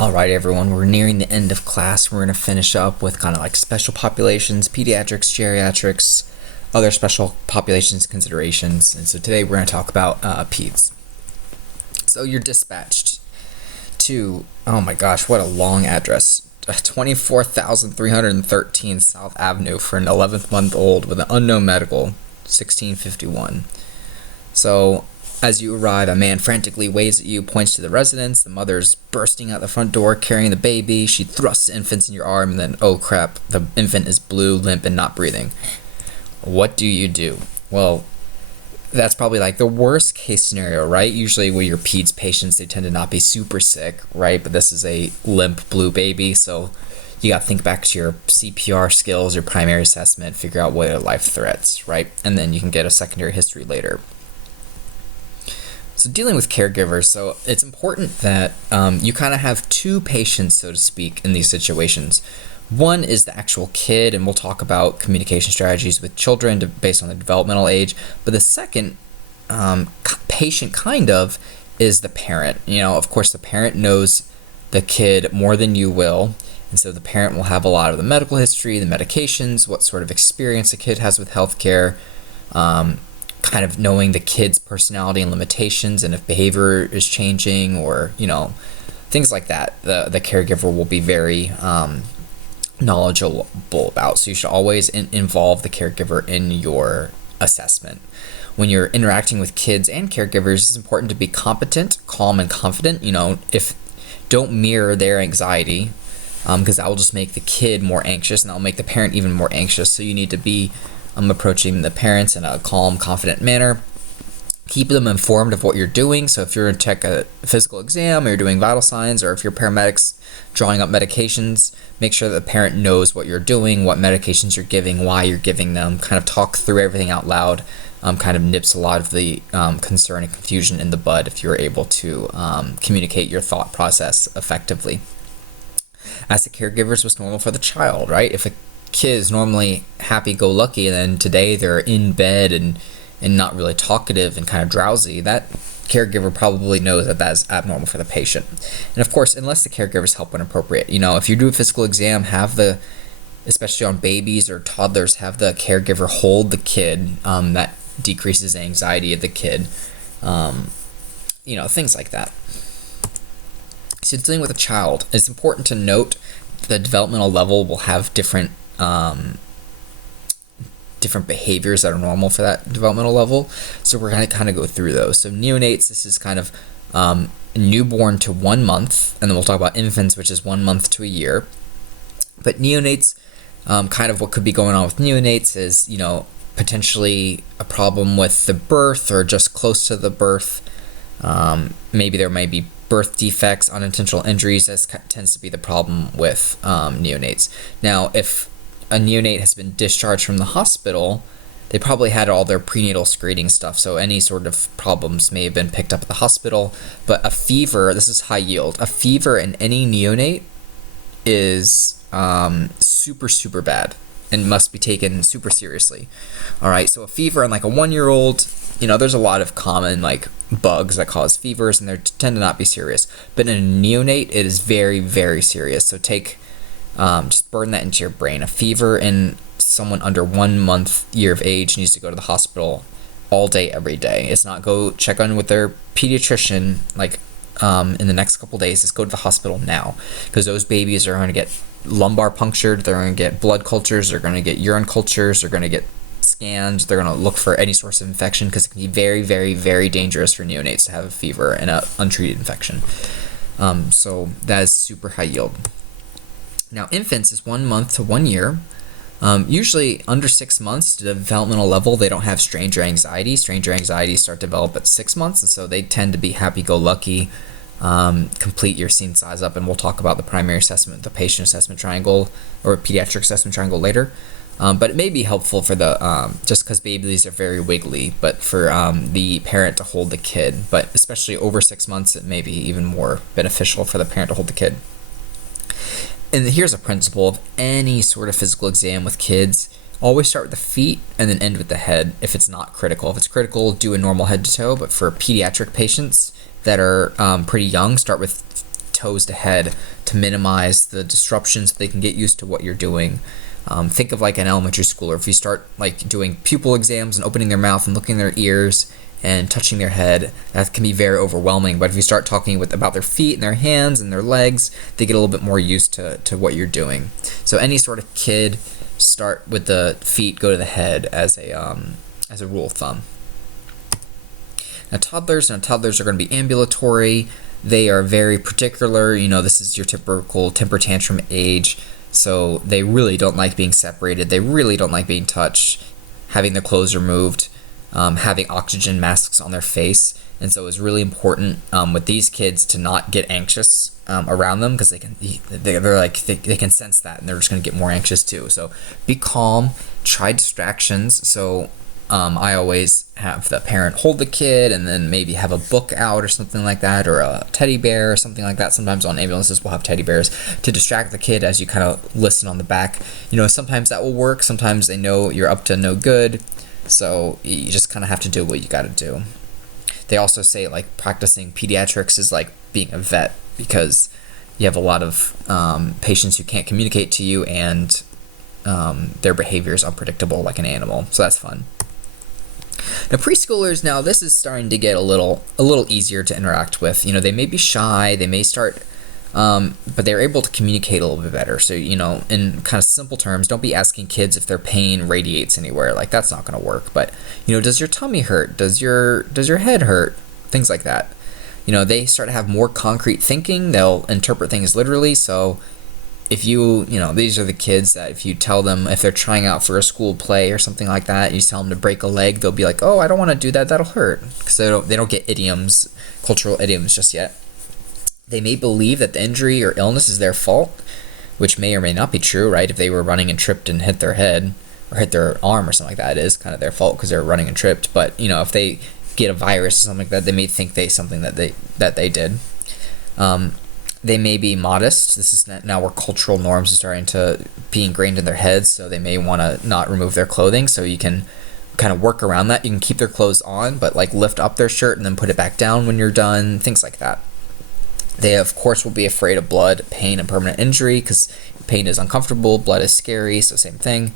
All right, everyone, we're nearing the end of class. We're going to finish up with kind of like special populations, pediatrics, geriatrics, other special populations considerations. And so today we're going to talk about peds. So you're dispatched to, oh my gosh, what a long address. 24,313 South Avenue for an 11th month old with an unknown medical, 1651. So as you arrive, a man frantically waves at you, points to the residence. The mother's bursting out the front door, carrying the baby. She thrusts the infant in your arm, and then, oh crap, the infant is blue, limp, and not breathing. What do you do? Well, that's probably like the worst case scenario, right? Usually with your peds patients, they tend to not be super sick, right? But this is a limp blue baby, so you got to think back to your CPR skills, your primary assessment, figure out what are life threats, right? And then you can get a secondary history later. So dealing with caregivers, so it's important that you kind of have two patients, so to speak, in these situations. One is the actual kid, and we'll talk about communication strategies with children based on the developmental age. But the second patient kind of is the parent. You know, of course, the parent knows the kid more than you will. And so the parent will have a lot of the medical history, the medications, what sort of experience the kid has with healthcare, kind of knowing the kid's personality and limitations and if behavior is changing or, you know, things like that. The caregiver will be very knowledgeable about. So you should always involve the caregiver in your assessment. When you're interacting with kids and caregivers, it's important to be competent, calm, and confident. You know, don't mirror their anxiety, because that will just make the kid more anxious and that will make the parent even more anxious. So you need to be approaching the parents in a calm, confident manner. Keep them informed of what you're doing. So if you're going to check a physical exam or you're doing vital signs, or if you're paramedics drawing up medications, make sure that the parent knows what you're doing, what medications you're giving, why you're giving them. Kind of talk through everything out loud. Kind of nips a lot of the concern and confusion in the bud if you're able to communicate your thought process effectively. As the caregivers, what's normal for the child, right? If a kid is normally happy-go-lucky and then today they're in bed and not really talkative and kind of drowsy, that caregiver probably knows that that's abnormal for the patient. And of course, unless the caregivers help when appropriate, you know, if you do a physical exam, especially on babies or toddlers, have the caregiver hold the kid. That decreases the anxiety of the kid. You know, things like that. So dealing with a child, it's important to note the developmental level will have different behaviors that are normal for that developmental level. So we're going to kind of go through those. So neonates, this is kind of newborn to 1 month, and then we'll talk about infants, which is 1 month to a year. But neonates, kind of what could be going on with neonates is, you know, potentially a problem with the birth or just close to the birth. Maybe there might be birth defects, unintentional injuries. That tends to be the problem with neonates. Now, if a neonate has been discharged from the hospital, they probably had all their prenatal screening stuff, so any sort of problems may have been picked up at the hospital. But a fever, this is high yield, a fever in any neonate is super, super bad and must be taken super seriously. All right, so a fever in like a 1-year-old, you know, there's a lot of common like bugs that cause fevers and they tend to not be serious. But in a neonate, it is very, very serious. So just burn that into your brain. A fever in someone under 1 year of age needs to go to the hospital all day, every day. It's not go check on with their pediatrician like in the next couple days. Just go to the hospital now, because those babies are going to get lumbar punctured. They're going to get blood cultures. They're going to get urine cultures. They're going to get scans. They're going to look for any source of infection, because it can be very, very, very dangerous for neonates to have a fever and an untreated infection. So that is super high yield. Now, infants is 1 month to 1 year. Usually under 6 months to the developmental level, they don't have stranger anxiety. Stranger anxieties start to develop at 6 months, and so they tend to be happy-go-lucky. Complete your scene size up, and we'll talk about the primary assessment, the patient assessment triangle, or pediatric assessment triangle later. But it may be helpful for the, just because babies are very wiggly, but for the parent to hold the kid. But especially over 6 months, it may be even more beneficial for the parent to hold the kid. And here's a principle of any sort of physical exam with kids. Always start with the feet and then end with the head if it's not critical. If it's critical, do a normal head to toe. But for pediatric patients that are pretty young, start with toes to head to minimize the disruptions so they can get used to what you're doing. Think of like an elementary schooler. If you start like doing pupil exams and opening their mouth and looking in their ears and touching their head, that can be very overwhelming. But if you start talking about their feet and their hands and their legs, they get a little bit more used to what you're doing. So any sort of kid, start with the feet, go to the head as a rule of thumb. Now toddlers are going to be ambulatory. They are very particular. This is your typical temper tantrum age. So they really don't like being separated. They really don't like being touched, having their clothes removed, having oxygen masks on their face. And so it's really important with these kids to not get anxious around them, because they can sense that, and they're just going to get more anxious too. So be calm, try distractions. So I always have the parent hold the kid and then maybe have a book out or something like that, or a teddy bear or something like that. Sometimes on ambulances we'll have teddy bears to distract the kid as you kind of listen on the back. Sometimes that will work. Sometimes they know you're up to no good. So you just kind of have to do what you got to do. They also say like practicing pediatrics is like being a vet, because you have a lot of patients who can't communicate to you, and their behavior is unpredictable like an animal. So that's fun. Now preschoolers, now this is starting to get a little easier to interact with. They may be shy, they may start, but they're able to communicate a little bit better. So, in kind of simple terms, don't be asking kids if their pain radiates anywhere. Like, that's not going to work. But, does your tummy hurt? Does your head hurt? Things like that. They start to have more concrete thinking. They'll interpret things literally. So if these are the kids that if you tell them, if they're trying out for a school play or something like that, you tell them to break a leg, they'll be like, oh, I don't want to do that, that'll hurt. Because they don't get idioms, cultural idioms just yet. They may believe that the injury or illness is their fault, which may or may not be true, right? If they were running and tripped and hit their head or hit their arm or something like that, it is kind of their fault because they're running and tripped. But, if they get a virus or something like that, they may think something that they did. They may be modest. This is now where cultural norms are starting to be ingrained in their heads, so they may want to not remove their clothing. So you can kind of work around that. You can keep their clothes on, but like lift up their shirt and then put it back down when you're done, things like that. They, of course, will be afraid of blood, pain, and permanent injury, because pain is uncomfortable, blood is scary, so same thing.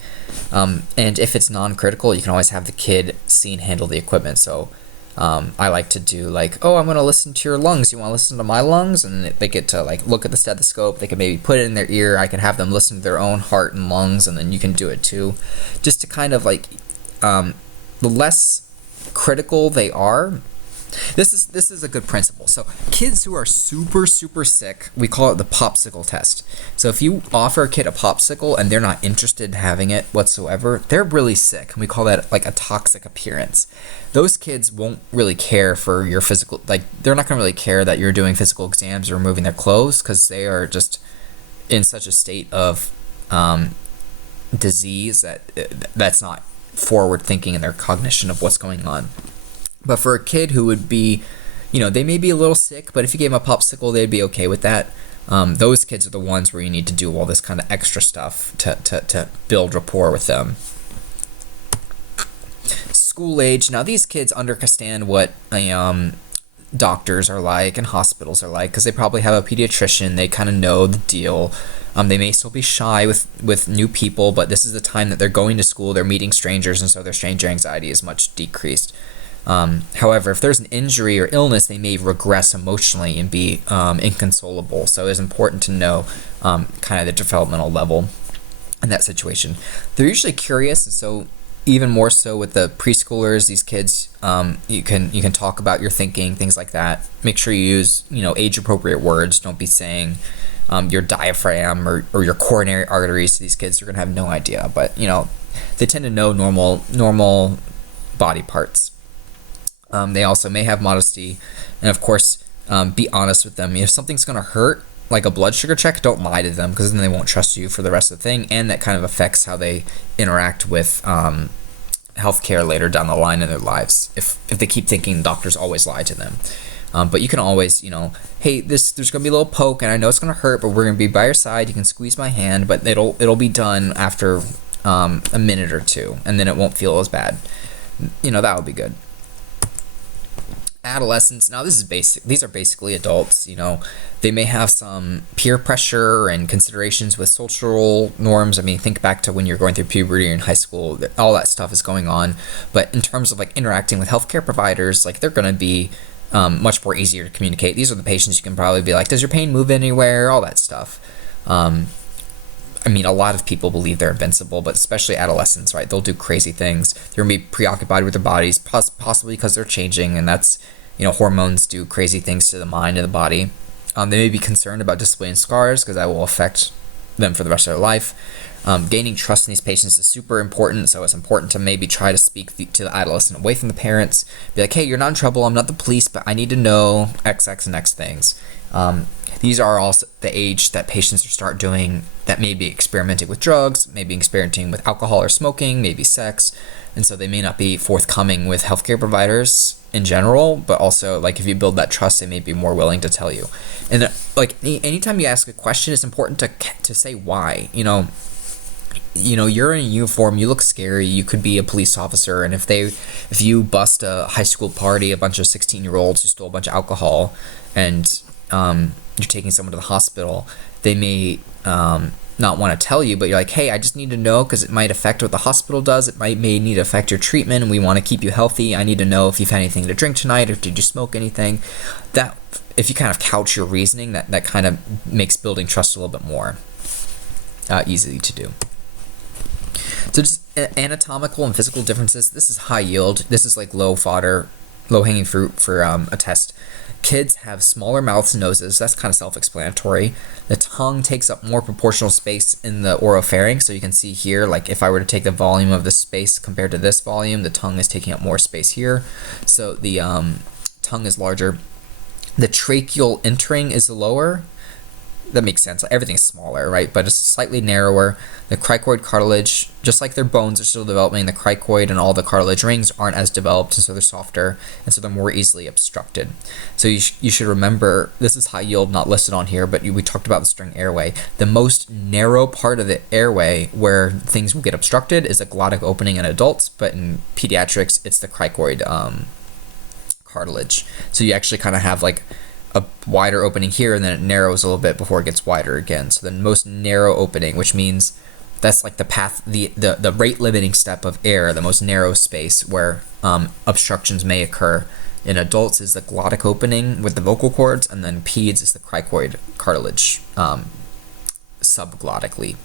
And if it's non-critical, you can always have the kid see and handle the equipment. So I like to do like, oh, I'm going to listen to your lungs. You want to listen to my lungs? And they get to like look at the stethoscope. They can maybe put it in their ear. I can have them listen to their own heart and lungs, and then you can do it too. Just to kind of like, the less critical they are, this is a good principle. So kids who are super, super sick, we call it the popsicle test. So if you offer a kid a popsicle and they're not interested in having it whatsoever, they're really sick. And we call that like a toxic appearance. Those kids won't really care for your physical, like they're not going to really care that you're doing physical exams or removing their clothes, because they are just in such a state of disease that's not forward thinking in their cognition of what's going on. But for a kid who would be, they may be a little sick, but if you gave them a popsicle, they'd be okay with that. Those kids are the ones where you need to do all this kind of extra stuff to build rapport with them. School age. Now, these kids understand what doctors are like and hospitals are like, because they probably have a pediatrician. They kind of know the deal. They may still be shy with new people, but this is the time that they're going to school. They're meeting strangers, and so their stranger anxiety is much decreased. However, if there's an injury or illness, they may regress emotionally and be inconsolable. So it's important to know kind of the developmental level in that situation. They're usually curious, and so even more so with the preschoolers, these kids, you can talk about your thinking, things like that. Make sure you use age-appropriate words. Don't be saying your diaphragm or your coronary arteries to these kids. They're gonna have no idea, but they tend to know normal body parts. They also may have modesty, and of course, be honest with them. If something's going to hurt, like a blood sugar check, don't lie to them, because then they won't trust you for the rest of the thing, and that kind of affects how they interact with healthcare later down the line in their lives. If they keep thinking doctors always lie to them. But you can always, hey, there's going to be a little poke, and I know it's going to hurt, but we're going to be by your side. You can squeeze my hand, but it'll be done after a minute or two, and then it won't feel as bad. That would be good. Adolescents, now this is basic, these are basically adults, they may have some peer pressure and considerations with social norms. I mean, think back to when you're going through puberty in high school, all that stuff is going on. But in terms of like interacting with healthcare providers, like they're going to be much more easier to communicate. These are the patients you can probably be like, does your pain move anywhere, all that stuff. I mean, a lot of people believe they're invincible, but especially adolescents, right? They'll do crazy things. They're going to be preoccupied with their bodies, possibly because they're changing, and that's, hormones do crazy things to the mind and the body. They may be concerned about displaying scars because that will affect them for the rest of their life. Gaining trust in these patients is super important, so it's important to maybe try to speak to the adolescent away from the parents. Be like, hey, you're not in trouble, I'm not the police, but I need to know X, X, and X things. These are also the age that patients start doing that may be experimenting with drugs, maybe experimenting with alcohol or smoking, maybe sex, and so they may not be forthcoming with healthcare providers in general, but also like if you build that trust, they may be more willing to tell you. And like anytime you ask a question, it's important to say why. You're in a uniform, you look scary, you could be a police officer, and if you bust a high school party, a bunch of 16-year-olds who stole a bunch of alcohol, and you're taking someone to the hospital, they may not want to tell you, but you're like, hey, I just need to know because it might affect what the hospital does. It may need to affect your treatment, and we want to keep you healthy. I need to know if you've had anything to drink tonight, or did you smoke anything. That, if you kind of couch your reasoning, that kind of makes building trust a little bit more easy to do. So just anatomical and physical differences. This is high yield. This is like low hanging fruit for a test. Kids have smaller mouths and noses. That's kind of self-explanatory. The tongue takes up more proportional space in the oropharynx. So you can see here, like if I were to take the volume of the space compared to this volume, the tongue is taking up more space here. So the tongue is larger. The tracheal entering is lower. That makes sense. Everything's smaller, right? But it's slightly narrower. The cricoid cartilage, just like their bones are still developing, the cricoid and all the cartilage rings aren't as developed, and so they're softer, and so they're more easily obstructed. So you should remember, this is high yield, not listed on here, but we talked about the string airway. The most narrow part of the airway where things will get obstructed is a glottic opening in adults, but in pediatrics, it's the cricoid cartilage. So you actually kind of have like a wider opening here, and then it narrows a little bit before it gets wider again. So the most narrow opening, which means that's like the path, the rate limiting step of air, the most narrow space where obstructions may occur. In adults is the glottic opening with the vocal cords, and then peds is the cricoid cartilage subglottically.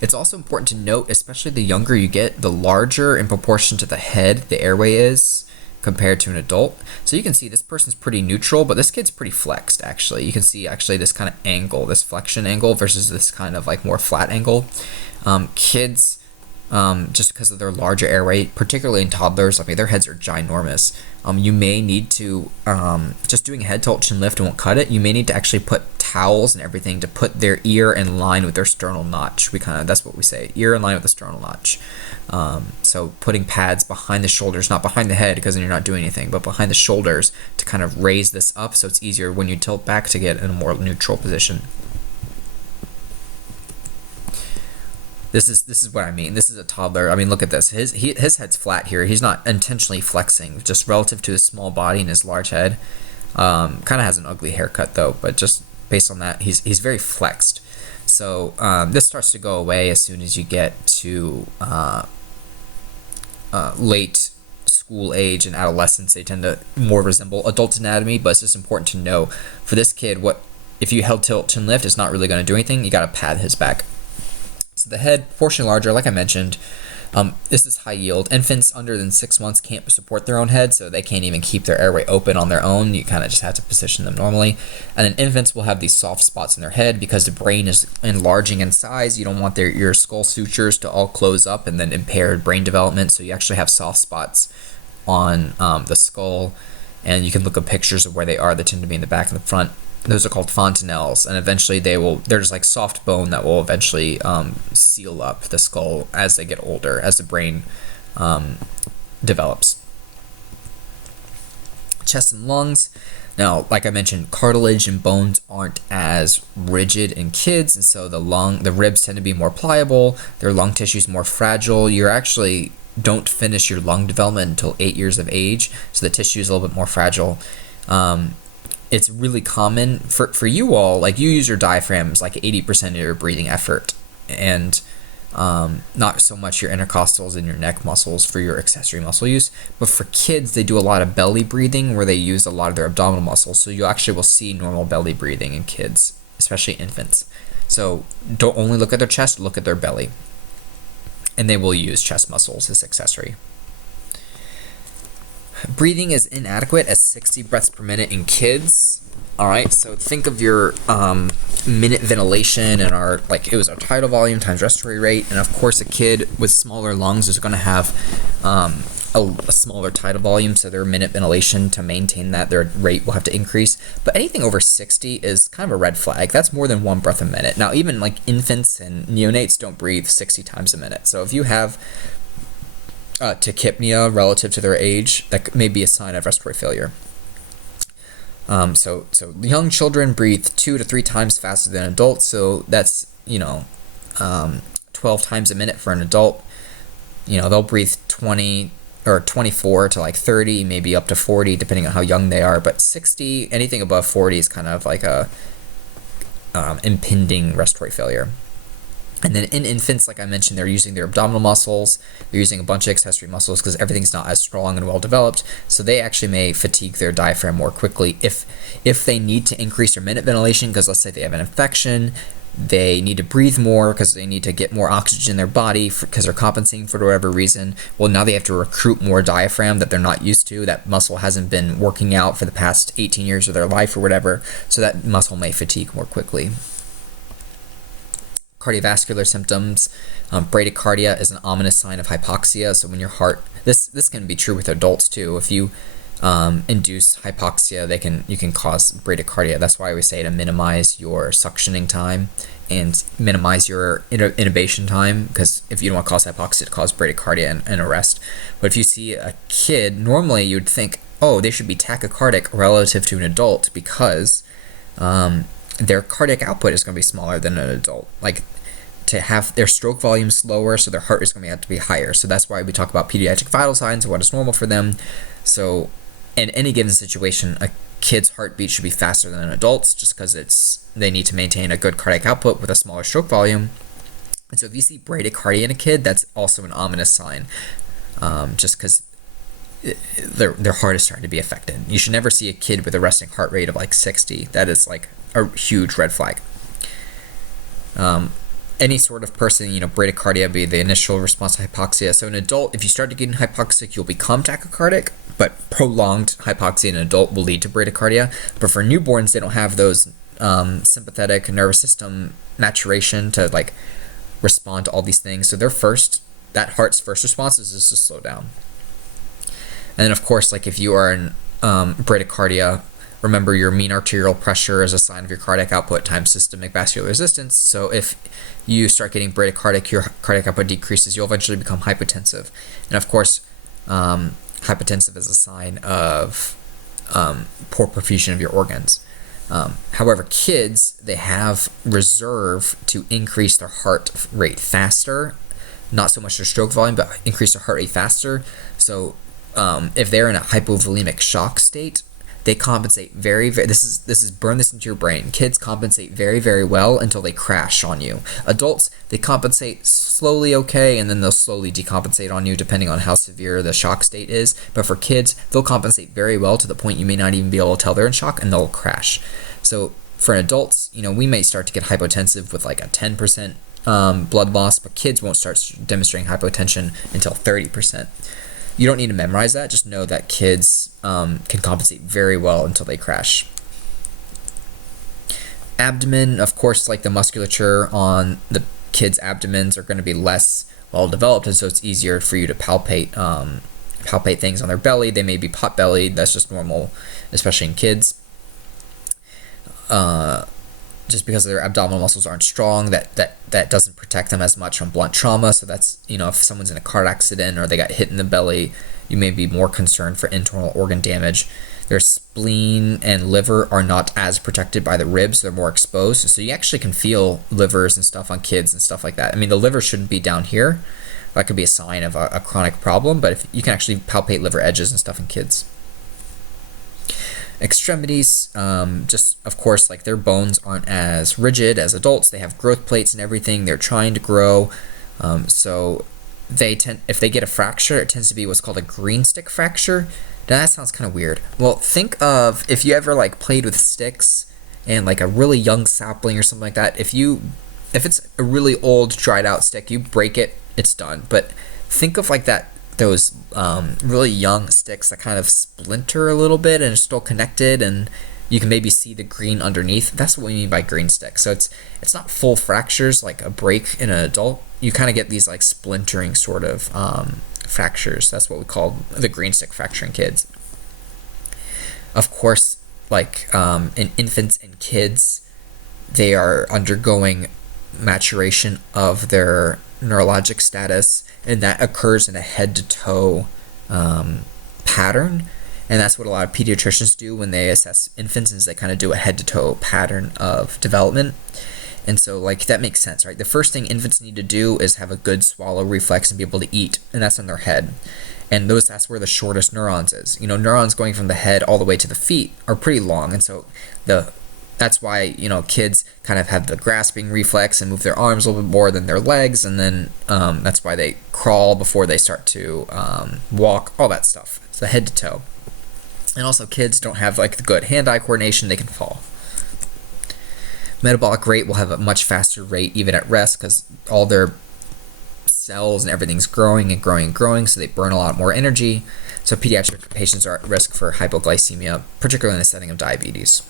It's also important to note, especially the younger you get, the larger in proportion to the head the airway is compared to an adult. So you can see this person's pretty neutral, but this kid's pretty flexed actually. You can see actually this kind of angle, this flexion angle versus this kind of like more flat angle. Kids, just because of their larger airway, particularly in toddlers, I mean, their heads are ginormous. You may need to, just doing a head tilt chin lift won't cut it. You may need to actually put towels and everything to put their ear in line with their sternal notch. That's what we say, ear in line with the sternal notch. So putting pads behind the shoulders, not behind the head because then you're not doing anything, but behind the shoulders to kind of raise this up so it's easier when you tilt back to get in a more neutral position. This is what I mean. This is a toddler. I mean, look at this. His head's flat here. He's not intentionally flexing, just relative to his small body and his large head. Kind of has an ugly haircut though, but just based on that, he's very flexed. So this starts to go away as soon as you get to late school age and adolescence. They tend to more resemble adult anatomy, but it's just important to know for this kid, if you held tilt chin lift, it's not really going to do anything. You got to pad his back. So the head, proportionally larger, like I mentioned. This is high yield. Infants under than 6 months can't support their own head, so they can't even keep their airway open on their own. You kind of just have to position them normally. And then infants will have these soft spots in their head because the brain is enlarging in size. You don't want your skull sutures to all close up and then impair brain development, so you actually have soft spots on the skull. And you can look at pictures of where they are. They tend to be in the back and the front. Those are called fontanelles, and eventually they're just like soft bone that will eventually seal up the skull as they get older, as the brain develops. Chest and lungs. Now, like I mentioned, cartilage and bones aren't as rigid in kids, and so the ribs tend to be more pliable. Their lung tissue is more fragile. You're actually don't finish your lung development until 8 years of age, so the tissue is a little bit more fragile. It's really common for you all, like you use your diaphragm as like 80% of your breathing effort, and not so much your intercostals and your neck muscles for your accessory muscle use. But for kids, they do a lot of belly breathing where they use a lot of their abdominal muscles. So you actually will see normal belly breathing in kids, especially infants. So don't only look at their chest, look at their belly. And they will use chest muscles as accessory. Breathing is inadequate at 60 breaths per minute in kids. All right, so think of your minute ventilation and it was our tidal volume times respiratory rate, and of course a kid with smaller lungs is going to have a smaller tidal volume, so their minute ventilation, to maintain that, their rate will have to increase. But anything over 60 is kind of a red flag. That's more than 1 breath a minute. Now, even like infants and neonates don't breathe 60 times a minute. So if you have tachypnea relative to their age, that may be a sign of respiratory failure. So young children breathe 2 to 3 times faster than adults. So that's 12 times a minute for an adult. They'll breathe 20 or 24 to like 30, maybe up to 40, depending on how young they are. But 60, anything above 40 is kind of like a impending respiratory failure. And then in infants, like I mentioned, they're using their abdominal muscles. They're using a bunch of accessory muscles because everything's not as strong and well developed. So they actually may fatigue their diaphragm more quickly if they need to increase their minute ventilation, because let's say they have an infection, they need to breathe more because they need to get more oxygen in their body because they're compensating for whatever reason. Well, now they have to recruit more diaphragm that they're not used to. That muscle hasn't been working out for the past 18 years of their life or whatever. So that muscle may fatigue more quickly. Cardiovascular symptoms. Bradycardia is an ominous sign of hypoxia. So when your heart, this can be true with adults too. If you induce hypoxia, you can cause bradycardia. That's why we say to minimize your suctioning time and minimize your intubation time, because if you don't want to cause hypoxia, to cause bradycardia and arrest. But if you see a kid, normally you'd think, oh, they should be tachycardic relative to an adult because their cardiac output is going to be smaller than an adult. Like, to have their stroke volume slower, so their heart rate is going to have to be higher. So that's why we talk about pediatric vital signs and what is normal for them. So in any given situation, a kid's heartbeat should be faster than an adult's, just because they need to maintain a good cardiac output with a smaller stroke volume. And so if you see bradycardia in a kid, that's also an ominous sign, just because their heart is starting to be affected. You should never see a kid with a resting heart rate of like 60. That is like a huge red flag. Any sort of person, bradycardia would be the initial response to hypoxia. So an adult, if you start to get hypoxic, you'll become tachycardic, but prolonged hypoxia in an adult will lead to bradycardia. But for newborns, they don't have those sympathetic nervous system maturation to like respond to all these things. So that heart's first response is just to slow down. And then of course, like if you are in bradycardia, remember your mean arterial pressure is a sign of your cardiac output times systemic vascular resistance. So if you start getting bradycardic, your cardiac output decreases, you'll eventually become hypotensive. And of course, hypotensive is a sign of poor perfusion of your organs. However, kids, they have reserve to increase their heart rate faster, not so much their stroke volume, but increase their heart rate faster. So if they're in a hypovolemic shock state, they compensate very, very, this is burn this into your brain. Kids compensate very, very well until they crash on you. Adults, they compensate slowly okay, and then they'll slowly decompensate on you depending on how severe the shock state is. But for kids, they'll compensate very well to the point you may not even be able to tell they're in shock, and they'll crash. So for adults, we may start to get hypotensive with like a 10% blood loss, but kids won't start demonstrating hypotension until 30%. You don't need to memorize that. Just know that kids can compensate very well until they crash. Abdomen, of course, like the musculature on the kids' abdomens are going to be less well developed, and so it's easier for you to palpate things on their belly. They may be pot-bellied. That's just normal, especially in kids. Just because their abdominal muscles aren't strong, that doesn't protect them as much from blunt trauma. So that's, if someone's in a car accident or they got hit in the belly, you may be more concerned for internal organ damage. Their spleen and liver are not as protected by the ribs. They're more exposed. So you actually can feel livers and stuff on kids and stuff like that. I mean, the liver shouldn't be down here. that could be a sign of a chronic problem, but if you can actually palpate liver edges and stuff in kids. Extremities, just of course, like their bones aren't as rigid as adults. They have growth plates and everything. They're trying to grow, so if they get a fracture, it tends to be what's called a green stick fracture. Now that sounds kind of weird. Well, think of if you ever like played with sticks and like a really young sapling or something like that. If it's a really old dried out stick, you break it, it's done. But think of like those really young sticks that kind of splinter a little bit and are still connected, and you can maybe see the green underneath. That's what we mean by green stick. So it's not full fractures like a break in an adult. You kind of get these like splintering sort of fractures. That's what we call the green stick fracture in kids. Of course, like in infants and kids, they are undergoing maturation of their neurologic status, and that occurs in a head to toe pattern. And that's what a lot of pediatricians do when they assess infants, is they kind of do a head to toe pattern of development. And so like that makes sense, right? The first thing infants need to do is have a good swallow reflex and be able to eat, and that's in their head. And that's where the shortest neurons is. Neurons going from the head all the way to the feet are pretty long, and so that's why kids kind of have the grasping reflex and move their arms a little bit more than their legs, and then that's why they crawl before they start to walk, all that stuff. It's the head to toe. And also kids don't have like the good hand-eye coordination, they can fall. Metabolic rate will have a much faster rate even at rest because all their cells and everything's growing and growing and growing, so they burn a lot more energy. So pediatric patients are at risk for hypoglycemia, particularly in the setting of diabetes,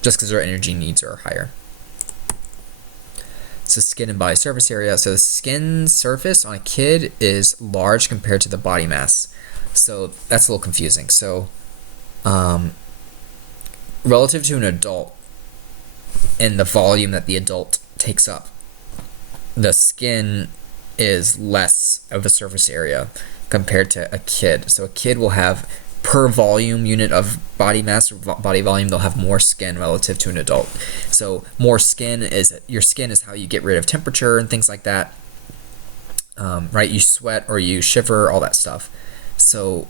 just because their energy needs are higher. So skin and body surface area. So the skin surface on a kid is large compared to the body mass. So that's a little confusing. So relative to an adult and the volume that the adult takes up, the skin is less of a surface area compared to a kid. So a kid will have, per volume unit of body mass or body volume, they'll have more skin relative to an adult. So more skin your skin is how you get rid of temperature and things like that, right? You sweat or you shiver, all that stuff. So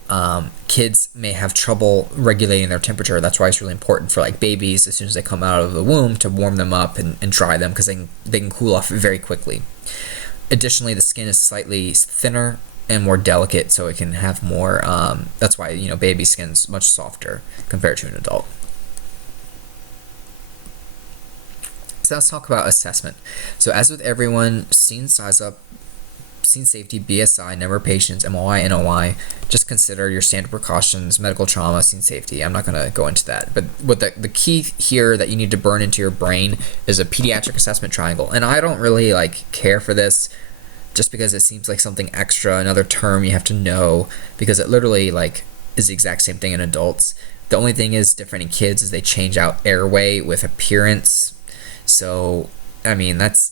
kids may have trouble regulating their temperature. That's why it's really important for like babies, as soon as they come out of the womb, to warm them up and dry them, because they can cool off very quickly. Additionally, the skin is slightly thinner and more delicate, so it can have more, that's why baby skin's much softer compared to an adult. So let's talk about assessment. So as with everyone, scene size up, scene safety, BSI, number of patients, MOI, NOI, just consider your standard precautions, medical trauma, scene safety. I'm not going to go into that, but what the key here that you need to burn into your brain is a pediatric assessment triangle. And I don't really care for this, just because it seems like something extra, another term you have to know, because it literally is the exact same thing in adults. The only thing is different in kids is they change out airway with appearance. So I mean, it's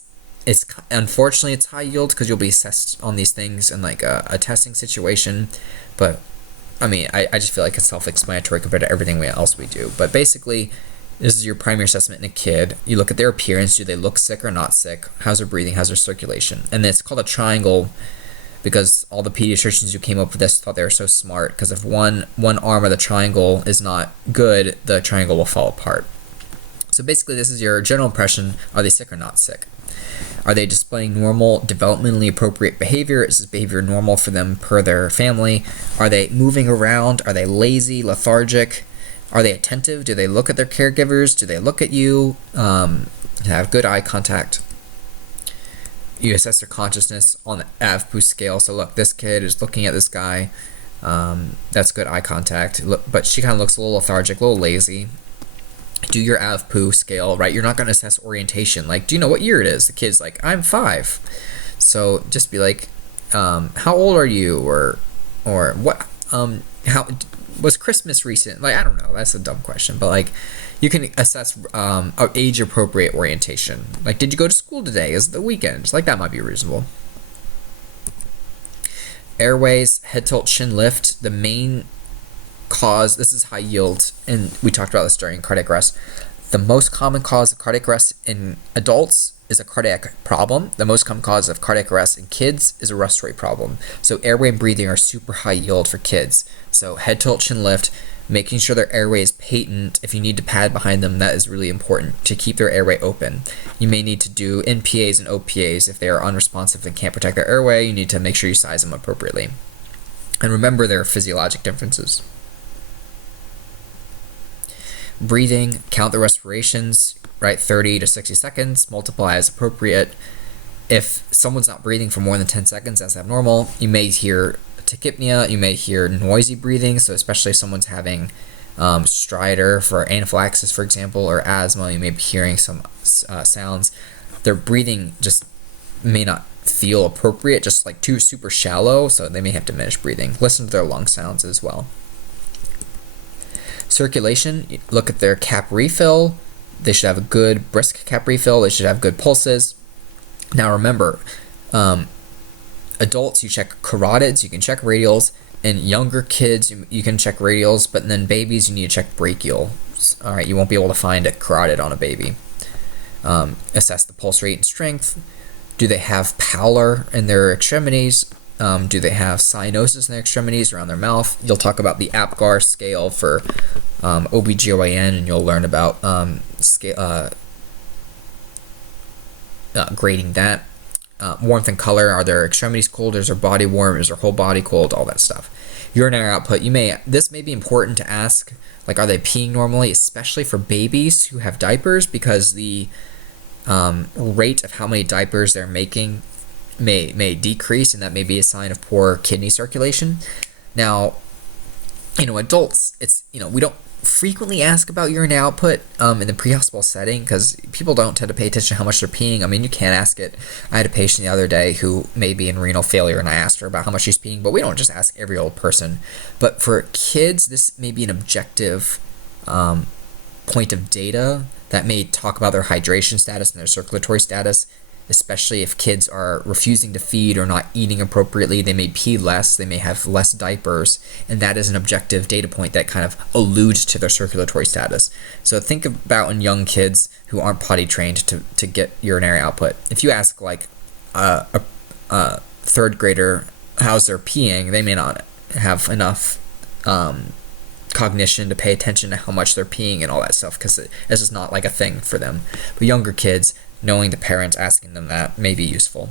unfortunately it's high yield because you'll be assessed on these things in a testing situation, but I mean I just feel like it's self-explanatory compared to everything else we do. But basically, this is your primary assessment in a kid. You look at their appearance. Do they look sick or not sick? How's their breathing? How's their circulation? And it's called a triangle because all the pediatricians who came up with this thought they were so smart, because if one arm of the triangle is not good, the triangle will fall apart. So basically, this is your general impression. Are they sick or not sick? Are they displaying normal, developmentally appropriate behavior? Is this behavior normal for them per their family? Are they moving around? Are they lazy, lethargic? Are they attentive? Do they look at their caregivers? Do they look at you? Have good eye contact. You assess their consciousness on the AVPU scale. So look, this kid is looking at this guy. That's good eye contact. But she kind of looks a little lethargic, a little lazy. Do your AVPU scale, right? You're not going to assess orientation. Do you know what year it is? The kid's like, I'm 5. So just be like, how old are you? Or what, how was Christmas recent? I don't know. That's a dumb question. But you can assess age appropriate orientation. Did you go to school today? Is it the weekend? That might be reasonable. Airways, head tilt, chin lift. The main cause, this is high yield, and we talked about this during cardiac arrest. The most common cause of cardiac arrest in adults is a cardiac problem. The most common cause of cardiac arrest in kids is a respiratory problem. So airway and breathing are super high yield for kids. So head tilt, chin lift, making sure their airway is patent. If you need to pad behind them, that is really important to keep their airway open. You may need to do NPAs and OPAs. If they are unresponsive and can't protect their airway, you need to make sure you size them appropriately. And remember, there are physiologic differences. Breathing, count the respirations, right? 30 to 60 seconds, multiply as appropriate. If someone's not breathing for more than 10 seconds, that's abnormal. You may hear tachypnea, you may hear noisy breathing, so especially if someone's having stridor for anaphylaxis, for example, or asthma, you may be hearing some sounds. Their breathing just may not feel appropriate, just like too super shallow, so they may have diminished breathing. Listen to their lung sounds as well. Circulation, look at their cap refill. They should have a good brisk cap refill. They should have good pulses. Now remember, adults, you check carotids, you can check radials, and younger kids, you can check radials, but then babies, you need to check brachial. All right, you won't be able to find a carotid on a baby. Assess the pulse rate and strength. Do they have pallor in their extremities? Do they have cyanosis in their extremities around their mouth? You'll talk about the APGAR scale for OBGYN, and you'll learn about grading that. Warmth and color, are their extremities cold? Is their body warm? Is their whole body cold? All that stuff. Urinary output, this may be important to ask, like, are they peeing normally, especially for babies who have diapers, because the rate of how many diapers they're making may decrease, and that may be a sign of poor kidney circulation. Now, adults, it's, we don't frequently ask about urine output in the pre-hospital setting, because people don't tend to pay attention to how much they're peeing. I mean, you can ask it. I had a patient the other day who may be in renal failure, and I asked her about how much she's peeing, but we don't just ask every old person. But for kids, this may be an objective point of data that may talk about their hydration status and their circulatory status, especially if kids are refusing to feed or not eating appropriately. They may pee less, they may have less diapers, and that is an objective data point that kind of alludes to their circulatory status. So think about in young kids who aren't potty trained to get urinary output. If you ask like a third grader how's their peeing, they may not have enough cognition to pay attention to how much they're peeing and all that stuff, because this is not like a thing for them. But younger kids, knowing the parents, asking them that may be useful.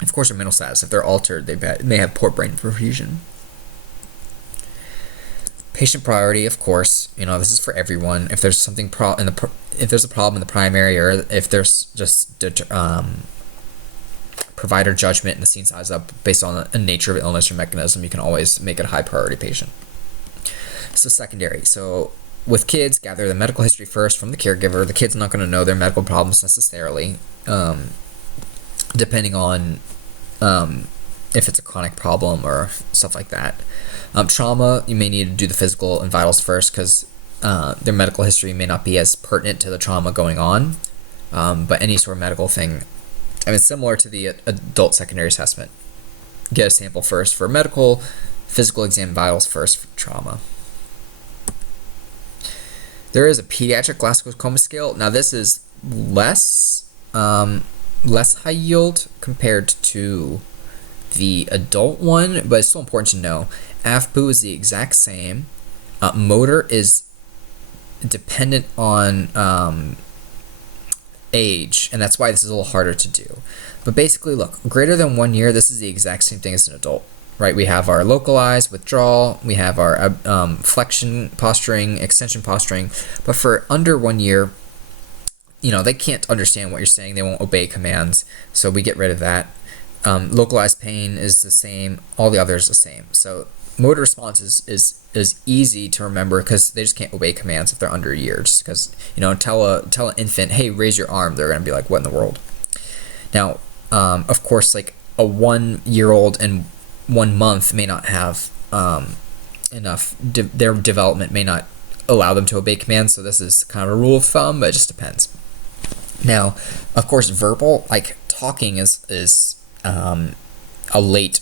Of course, their mental status, if they're altered, they may have poor brain perfusion. Patient priority, of course, this is for everyone. If there's something if there's a problem in the primary, or if there's just provider judgment and the scene size up based on the nature of illness or mechanism, you can always make it a high priority patient. So secondary. So with kids, gather the medical history first from the caregiver. The kid's not going to know their medical problems necessarily, depending on if it's a chronic problem or stuff like that. Trauma, you may need to do the physical and vitals first, because their medical history may not be as pertinent to the trauma going on. But any sort of medical thing, similar to the adult secondary assessment. Get a sample first for medical, physical exam, vitals first for trauma. There is a pediatric Glasgow Coma scale. Now this is less high yield compared to the adult one, but it's still important to know. AFPU is the exact same. Motor is dependent on age, and that's why this is a little harder to do. But basically, look, greater than 1 year, this is the exact same thing as an adult. Right, we have our localized withdrawal, we have our flexion posturing, extension posturing, but for under 1 year, they can't understand what you're saying, they won't obey commands, so we get rid of that. Localized pain is the same, all the others the same. So motor response is easy to remember, because they just can't obey commands if they're under a year. Just because, tell an infant, hey, raise your arm, they're going to be like, what in the world? Now, of course, like a 1-year-old and 1 month may not have enough, their development may not allow them to obey commands, so this is kind of a rule of thumb, but it just depends. Now, of course, verbal, like talking is a late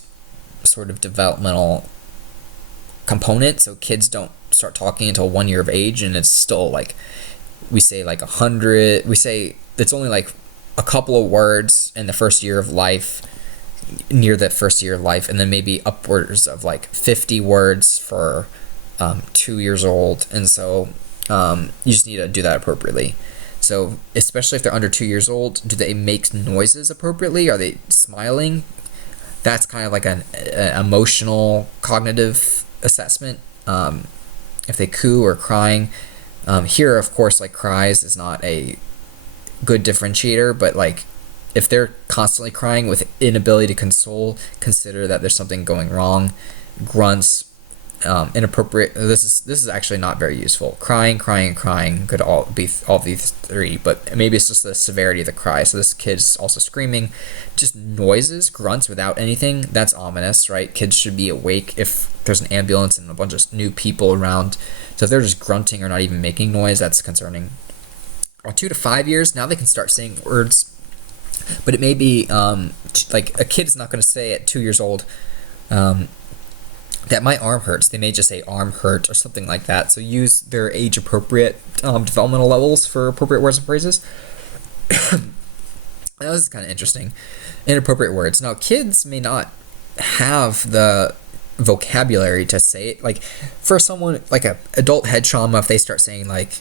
sort of developmental component, so kids don't start talking until 1 year of age, and it's still like, we say like 100, we say it's only like a couple of words in the first year of life, near the first year of life, and then maybe upwards of like 50 words for 2 years old. And so you just need to do that appropriately. So especially if they're under 2 years old, do they make noises appropriately? Are they smiling? That's kind of like an emotional cognitive assessment. If they coo or crying, here of course like cries is not a good differentiator, but like if they're constantly crying with inability to console, consider that there's something going wrong. Grunts, inappropriate. This is actually not very useful. Crying could all be all these three, but maybe it's just the severity of the cry. So this kid's also screaming, just noises, grunts without anything. That's ominous, right? Kids should be awake if there's an ambulance and a bunch of new people around. So if they're just grunting or not even making noise, that's concerning. 2 to 5 years, now they can start saying words, but it may be like a kid is not going to say at 2 years old that my arm hurts. They may just say arm hurt or something like that. So use their age appropriate developmental levels for appropriate words and phrases. Now this is kind of interesting. Inappropriate words. Now kids may not have the vocabulary to say it. Like for someone like a adult head trauma, if they start saying like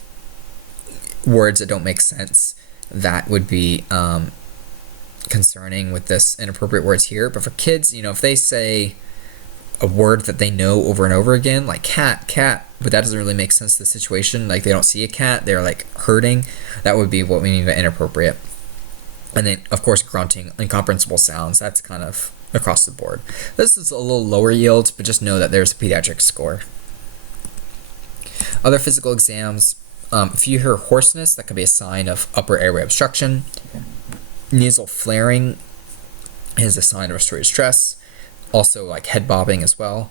words that don't make sense, that would be concerning with this inappropriate words here. But for kids, if they say a word that they know over and over again, like cat, but that doesn't really make sense to the situation, like they don't see a cat, they're like hurting, that would be what we mean by inappropriate. And then of course grunting, incomprehensible sounds, that's kind of across the board. This is a little lower yields, but just know that there's a pediatric score. Other physical exams. If you hear hoarseness, that could be a sign of upper airway obstruction. Nasal flaring is a sign of respiratory stress. Also, like head bobbing as well.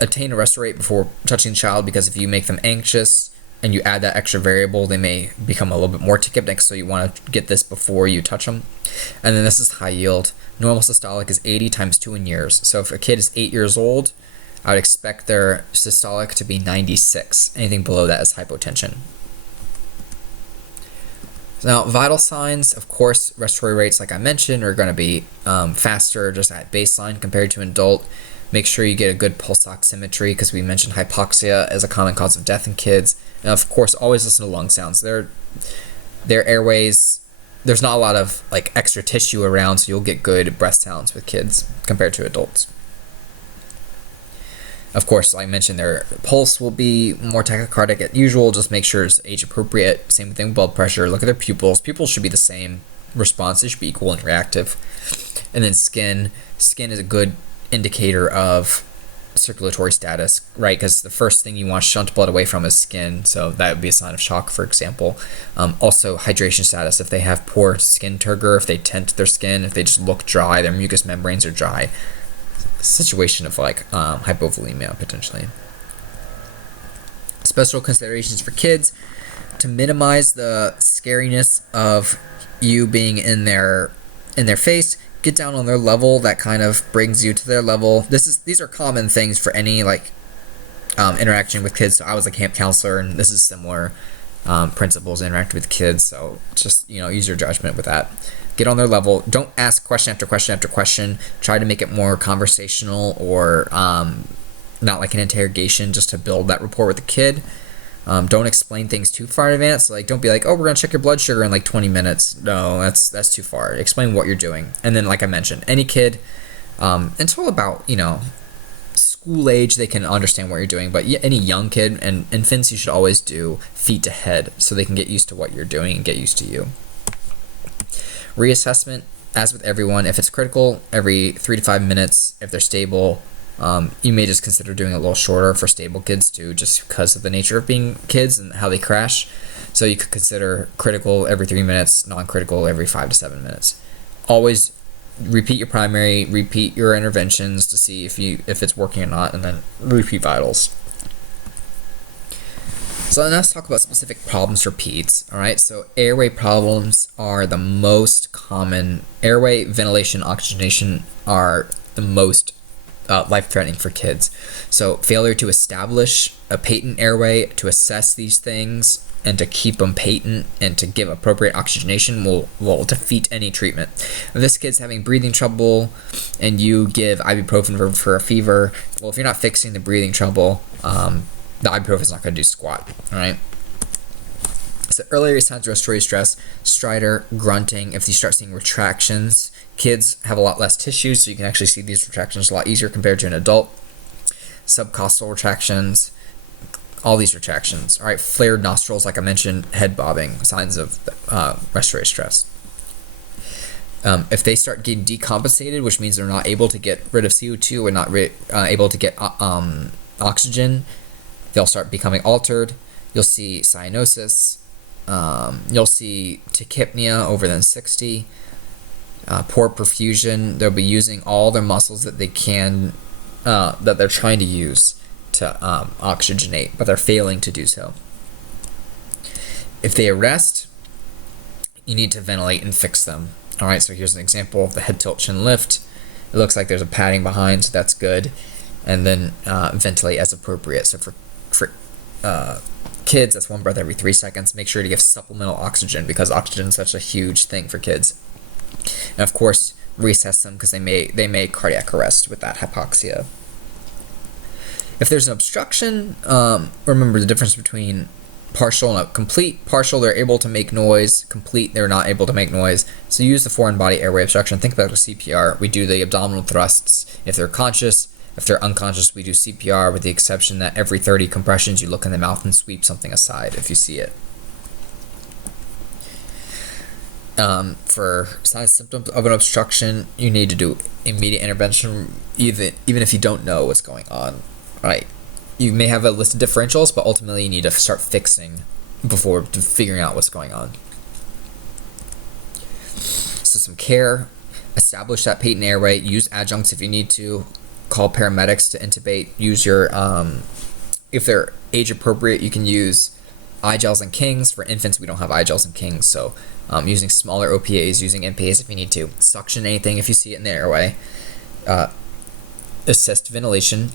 Attain a rest rate before touching the child, because if you make them anxious and you add that extra variable, they may become a little bit more tachypnic, so you want to get this before you touch them. And then this is high yield. Normal systolic is 80 times 2 in years. So if a kid is 8 years old, I would expect their systolic to be 96. Anything below that is hypotension. Now, vital signs, of course, respiratory rates, like I mentioned, are going to be faster just at baseline compared to an adult. Make sure you get a good pulse oximetry, because we mentioned hypoxia as a common cause of death in kids. And of course, always listen to lung sounds. Their airways, there's not a lot of like extra tissue around, so you'll get good breath sounds with kids compared to adults. Of course, like I mentioned, their pulse will be more tachycardic at usual. Just make sure it's age appropriate. Same thing with blood pressure. Look at their pupils. Pupils should be the same response. They should be equal and reactive. And then skin. Skin is a good indicator of circulatory status, right? Because the first thing you want to shunt blood away from is skin. So that would be a sign of shock, for example. Also, hydration status. If they have poor skin turgor, if they tint their skin, if they just look dry, their mucous membranes are dry. Situation of like hypovolemia potentially. Special considerations for kids to minimize the scariness of you being in their face. Get down on their level. That kind of brings you to their level. These are common things for any like interaction with kids. So I was a camp counselor, and this is similar principles interacting with kids. So just use your judgment with that. Get on their level. Don't ask question after question after question. Try to make it more conversational or not like an interrogation, just to build that rapport with the kid. Don't explain things too far in advance. Like, don't be like, oh, we're going to check your blood sugar in like 20 minutes. No, that's too far. Explain what you're doing. And then, like I mentioned, any kid, until about, school age, they can understand what you're doing. But any young kid and infants, you should always do feet to head so they can get used to what you're doing and get used to you. Reassessment, as with everyone, if it's critical, every 3 to 5 minutes. If they're stable, you may just consider doing it a little shorter for stable kids too, just because of the nature of being kids and how they crash. So you could consider critical every 3 minutes, non-critical every 5 to 7 minutes. Always repeat your primary, repeat your interventions to see if it's working or not, and then repeat vitals. So now let's talk about specific problems for peds. All right, so airway problems are the most common. Airway, ventilation, oxygenation are the most life-threatening for kids. So failure to establish a patent airway, to assess these things, and to keep them patent and to give appropriate oxygenation will defeat any treatment. If this kid's having breathing trouble and you give ibuprofen for a fever, well, if you're not fixing the breathing trouble, the ibuprofen is not going to do squat. All right. So earlier signs of respiratory stress: stridor, grunting. If you start seeing retractions, kids have a lot less tissue, so you can actually see these retractions a lot easier compared to an adult. Subcostal retractions, all these retractions. All right, flared nostrils, like I mentioned, head bobbing, signs of respiratory stress. If they start getting decompensated, which means they're not able to get rid of CO2 and not able to get oxygen, they'll start becoming altered. You'll see cyanosis. You'll see tachypnea over than 60. Poor perfusion. They'll be using all their muscles that they can, that they're trying to use to oxygenate, but they're failing to do so. If they arrest, you need to ventilate and fix them. All right, so here's an example of the head tilt chin lift. It looks like there's a padding behind, so that's good. And then ventilate as appropriate. So for kids, that's 1 breath every 3 seconds. Make sure to give supplemental oxygen because oxygen is such a huge thing for kids. And of course, reassess them because they may cardiac arrest with that hypoxia. If there's an obstruction, remember the difference between partial and a complete. Partial, they're able to make noise. Complete, they're not able to make noise. So use the foreign body airway obstruction. Think about the CPR. We do the abdominal thrusts if they're conscious. If they're unconscious, we do CPR, with the exception that every 30 compressions, you look in the mouth and sweep something aside if you see it. For signs and symptoms of an obstruction, you need to do immediate intervention, even if you don't know what's going on. Right? You may have a list of differentials, but ultimately you need to start fixing before figuring out what's going on. So some care, establish that patent airway, use adjuncts if you need to, call paramedics to intubate, use your, if they're age appropriate, you can use iGels and Kings. For infants, we don't have iGels and Kings, so using smaller OPAs, using MPAs if you need to, suction anything if you see it in the airway, assist ventilation,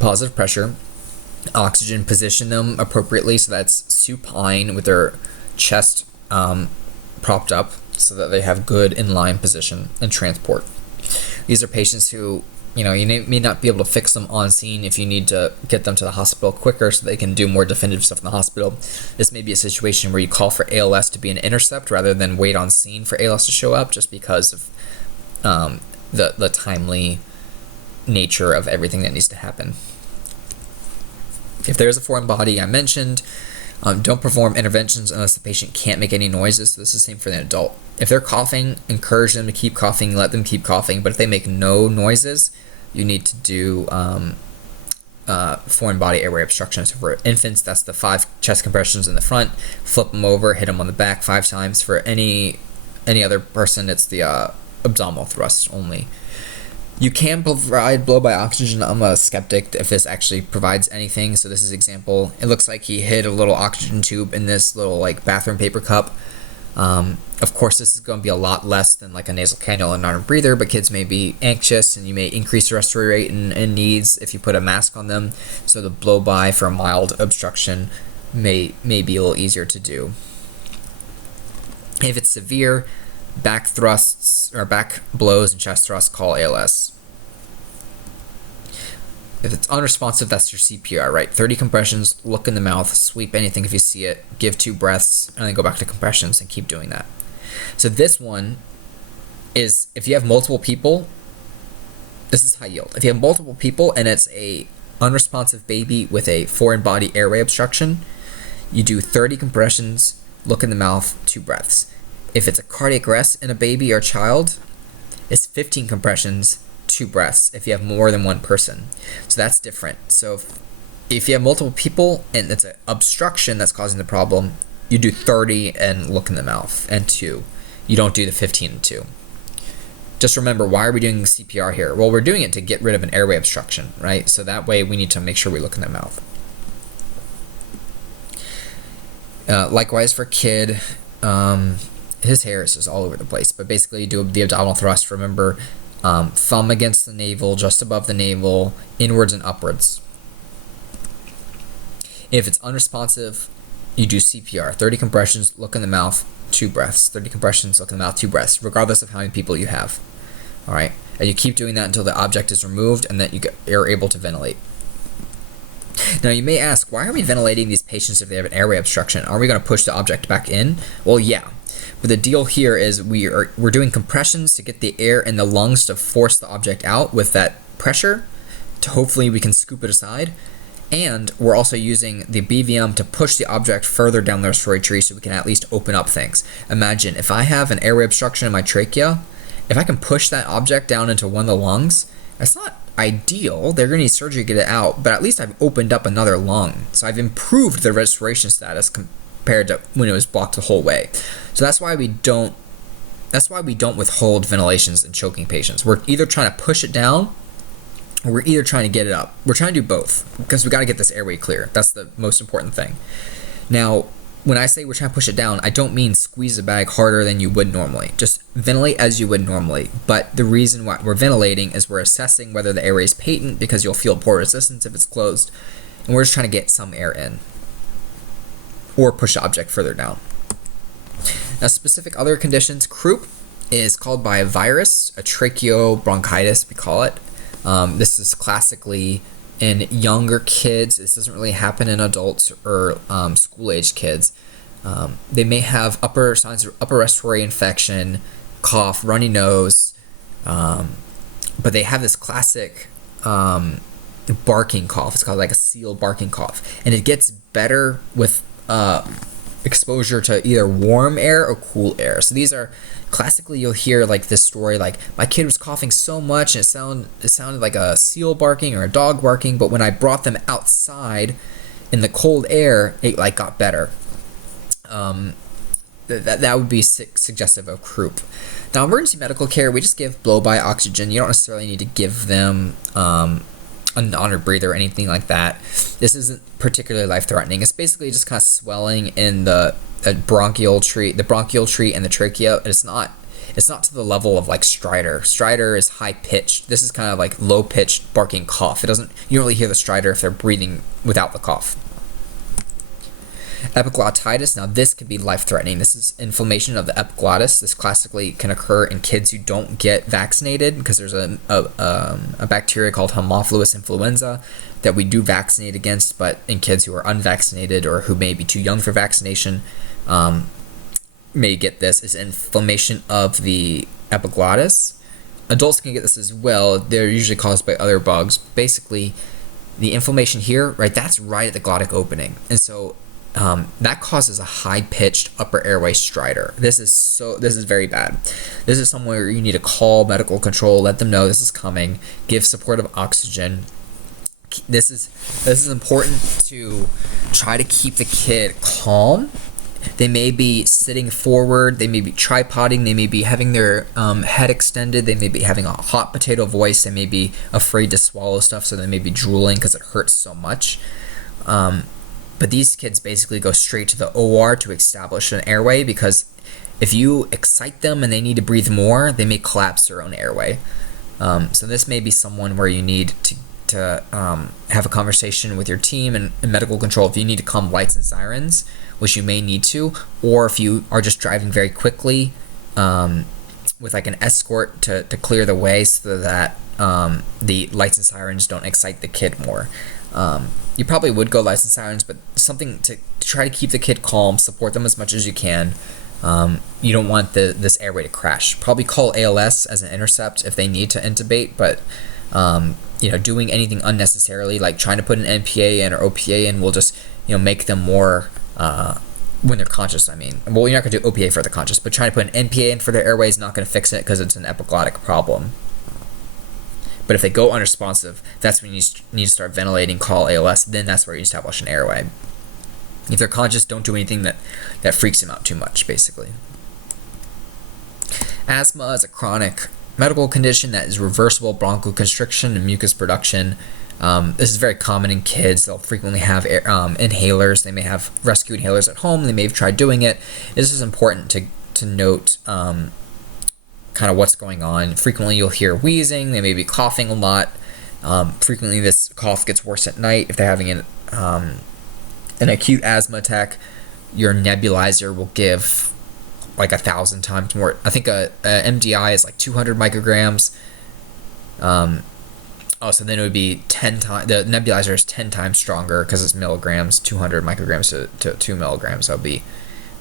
positive pressure, oxygen, position them appropriately, so that's supine with their chest propped up so that they have good inline position and transport. These are patients who, you may not be able to fix them on scene if you need to get them to the hospital quicker so they can do more definitive stuff in the hospital. This may be a situation where you call for ALS to be an intercept rather than wait on scene for ALS to show up, just because of the timely nature of everything that needs to happen. If there's a foreign body, I mentioned, don't perform interventions unless the patient can't make any noises. So this is the same for the adult. If they're coughing, encourage them to keep coughing, let them keep coughing. But if they make no noises, you need to do foreign body airway obstruction. So for infants, that's the 5 chest compressions in the front, flip them over, hit them on the back 5 times. For any other person, it's the abdominal thrust only. You can provide blow by oxygen. I'm a skeptic if this actually provides anything. So this is example. It looks like he hid a little oxygen tube in this little bathroom paper cup. Of course, this is going to be a lot less than like a nasal cannula and non-breather, but kids may be anxious and you may increase the respiratory rate and needs if you put a mask on them. So the blow by for a mild obstruction may be a little easier to do. If it's severe, back thrusts or back blows and chest thrusts, call ALS. If it's unresponsive, that's your CPR, right? 30 compressions, look in the mouth, sweep anything if you see it, give 2 breaths, and then go back to compressions and keep doing that. So this one is, if you have multiple people, this is high yield. If you have multiple people and it's a unresponsive baby with a foreign body airway obstruction, you do 30 compressions, look in the mouth, 2 breaths. If it's a cardiac arrest in a baby or child, it's 15 compressions, 2 breaths if you have more than 1 person. So that's different. So if you have multiple people and it's an obstruction that's causing the problem, you do 30 and look in the mouth and 2. You don't do the 15 and 2. Just remember, why are we doing CPR here? Well, we're doing it to get rid of an airway obstruction, right? So that way we need to make sure we look in the mouth. Likewise for kid, his hair is just all over the place, but basically you do the abdominal thrust. Remember, thumb against the navel, just above the navel, inwards and upwards. If it's unresponsive, you do CPR, 30 compressions, look in the mouth, 2 breaths, 30 compressions, look in the mouth, 2 breaths, regardless of how many people you have. All right, and you keep doing that until the object is removed and then you're able to ventilate. Now you may ask, why are we ventilating these patients if they have an airway obstruction? Are we going to push the object back in? Well, yeah. But the deal here is we're doing compressions to get the air in the lungs to force the object out with that pressure, to hopefully we can scoop it aside. And we're also using the BVM to push the object further down the respiratory tree so we can at least open up things. Imagine if I have an airway obstruction in my trachea, if I can push that object down into one of the lungs, that's not ideal. They're going to need surgery to get it out, but at least I've opened up another lung. So I've improved the respiration status compared to when it was blocked the whole way. So that's why we don't withhold ventilations in choking patients. We're either trying to push it down or we're either trying to get it up. We're trying to do both because we got to get this airway clear. That's the most important thing. Now, when I say we're trying to push it down, I don't mean squeeze the bag harder than you would normally. Just ventilate as you would normally. But the reason why we're ventilating is we're assessing whether the airway is patent, because you'll feel pore resistance if it's closed. And we're just trying to get some air in or push the object further down. Now, specific other conditions, croup is called by a virus, a tracheobronchitis, we call it. This is classically in younger kids. This doesn't really happen in adults or school-age kids. They may have signs of upper respiratory infection, cough, runny nose, but they have this classic barking cough. It's called like a seal barking cough, and it gets better with exposure to either warm air or cool air. So these are classically, you'll hear like this story, like my kid was coughing so much and it sounded like a seal barking or a dog barking, but when I brought them outside in the cold air, it like got better. That would be suggestive of croup. Now, emergency medical care, we just give blow-by oxygen. You don't necessarily need to give them a non breather or anything like that. This isn't particularly life-threatening. It's basically just kind of swelling in the bronchial tree and the trachea. And it's not to the level of like stridor. Stridor is high-pitched. This is kind of like low-pitched barking cough. You don't really hear the stridor if they're breathing without the cough. Epiglottitis, now this can be life-threatening. This is inflammation of the epiglottis. This classically can occur in kids who don't get vaccinated because there's a bacteria called Haemophilus influenza that we do vaccinate against, but in kids who are unvaccinated or who may be too young for vaccination may get this. Is inflammation of the epiglottis. Adults can get this as well. They're usually caused by other bugs. Basically, the inflammation here, right, that's right at the glottic opening. And so that causes a high-pitched upper airway stridor. This is very bad. This is somewhere where you need to call medical control, let them know this is coming, give supportive oxygen. This is important to try to keep the kid calm. They may be sitting forward, they may be tripoding, they may be having their head extended, they may be having a hot potato voice, they may be afraid to swallow stuff, so they may be drooling because it hurts so much. But these kids basically go straight to the OR to establish an airway, because if you excite them and they need to breathe more, they may collapse their own airway. So this may be someone where you need to have a conversation with your team and medical control if you need to calm lights and sirens, which you may need to, or if you are just driving very quickly with like an escort to clear the way so that the lights and sirens don't excite the kid more. You probably would go lights and sirens, but something to try to keep the kid calm, support them as much as you can. You don't want this airway to crash. Probably call ALS as an intercept if they need to intubate, but doing anything unnecessarily, like trying to put an NPA in or OPA in, will just make them more when they're conscious. Well, you're not going to do OPA for the conscious, but trying to put an NPA in for their airway is not going to fix it because it's an epiglottic problem. But if they go unresponsive, that's when you need to start ventilating, call ALS, then that's where you establish an airway. If they're conscious, don't do anything that freaks them out too much, basically. Asthma is a chronic medical condition that is reversible bronchoconstriction and mucus production. This is very common in kids. They'll frequently have inhalers. They may have rescue inhalers at home. They may have tried doing it. This is important to note kind of what's going on. Frequently you'll hear wheezing. They may be coughing a lot. Frequently this cough gets worse at night if they're having an acute asthma attack. your nebulizer will give like 1,000 times more. I think a MDI is like 200 micrograms. So then it would be 10 times. The nebulizer is 10 times stronger because it's milligrams. 200 micrograms to 2 milligrams. That would be,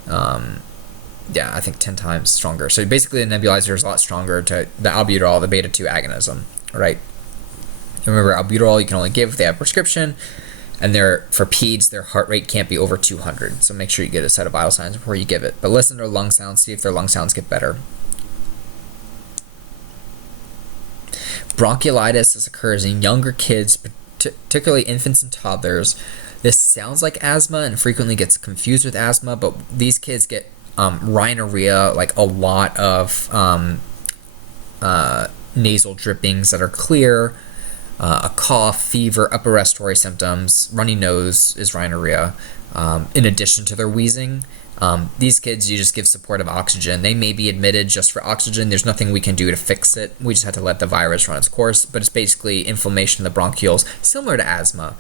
I think 10 times stronger. So basically, the nebulizer is a lot stronger to the albuterol, the beta 2 agonism, right? Remember, albuterol you can only give if they have prescription, and for peds, their heart rate can't be over 200. So make sure you get a set of vital signs before you give it. But listen to their lung sounds, see if their lung sounds get better. Bronchiolitis occurs in younger kids, particularly infants and toddlers. This sounds like asthma and frequently gets confused with asthma, but these kids get rhinorrhea, like a lot of nasal drippings that are clear, a cough, fever, upper respiratory symptoms, runny nose is rhinorrhea, in addition to their wheezing. These kids, you just give supportive oxygen. They may be admitted just for oxygen. There's nothing we can do to fix it. We just have to let the virus run its course, but it's basically inflammation of the bronchioles, similar to asthma.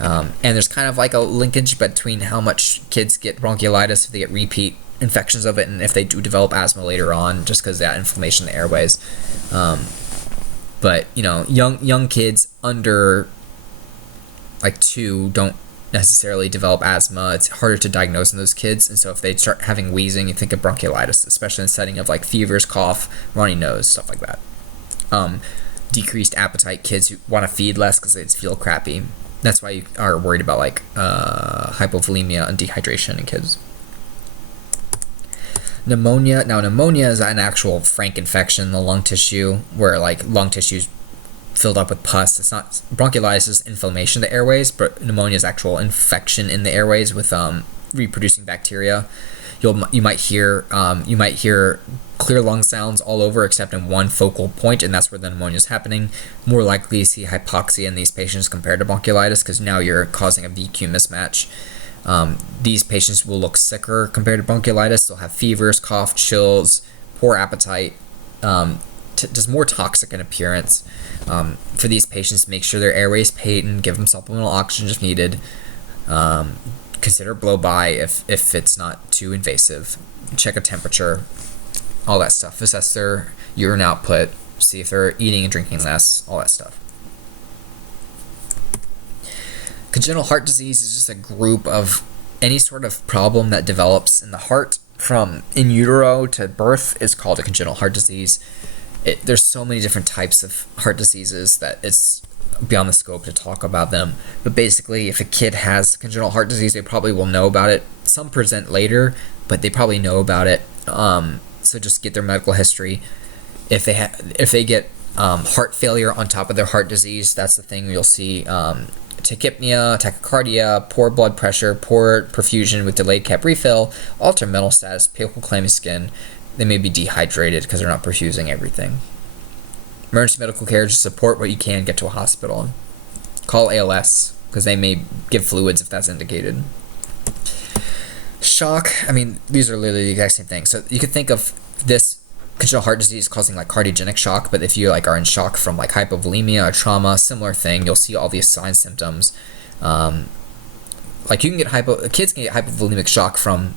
And there's kind of like a linkage between how much kids get bronchiolitis if they get repeat infections of it and if they do develop asthma later on, just because of that inflammation in the airways. But, young kids under like 2 don't necessarily develop asthma. It's harder to diagnose in those kids, and so if they start having wheezing, you think of bronchiolitis, especially in the setting of like fevers, cough, runny nose, stuff like that. Decreased appetite, kids who want to feed less because they just feel crappy. That's why you are worried about like hypovolemia and dehydration in kids. Pneumonia. Now, pneumonia is an actual frank infection in the lung tissue, where like lung tissue's filled up with pus. It's not bronchiolitis is inflammation of the airways, but pneumonia is actual infection in the airways with reproducing bacteria. You might hear clear lung sounds all over except in one focal point, and that's where the pneumonia is happening. More likely to see hypoxia in these patients compared to bronchiolitis because now you're causing a VQ mismatch. These patients will look sicker compared to bronchiolitis. They'll have fevers, cough, chills, poor appetite, just more toxic in appearance. For these patients, make sure their airway is patent, give them supplemental oxygen if needed. Consider blow-by if it's not too invasive. Check a temperature, all that stuff. Assess their urine output, see if they're eating and drinking less, all that stuff. Congenital heart disease is just a group of any sort of problem that develops in the heart from in utero to birth is called a congenital heart disease. There's so many different types of heart diseases that it's beyond the scope to talk about them. But basically, if a kid has congenital heart disease, they probably will know about it. Some present later, but they probably know about it. So just get their medical history. If they get heart failure on top of their heart disease, that's the thing you'll see. Tachypnea, tachycardia, poor blood pressure, poor perfusion with delayed cap refill, altered mental status, pale clammy skin. They may be dehydrated because they're not perfusing everything. Emergency medical care, just support what you can, get to a hospital. Call ALS because they may give fluids if that's indicated. Shock, these are literally the exact same thing. So you could think of this congenital heart disease causing like cardiogenic shock, but if you are in shock from like hypovolemia or trauma, similar thing, you'll see all these signs, symptoms. Like you can get kids can get hypovolemic shock from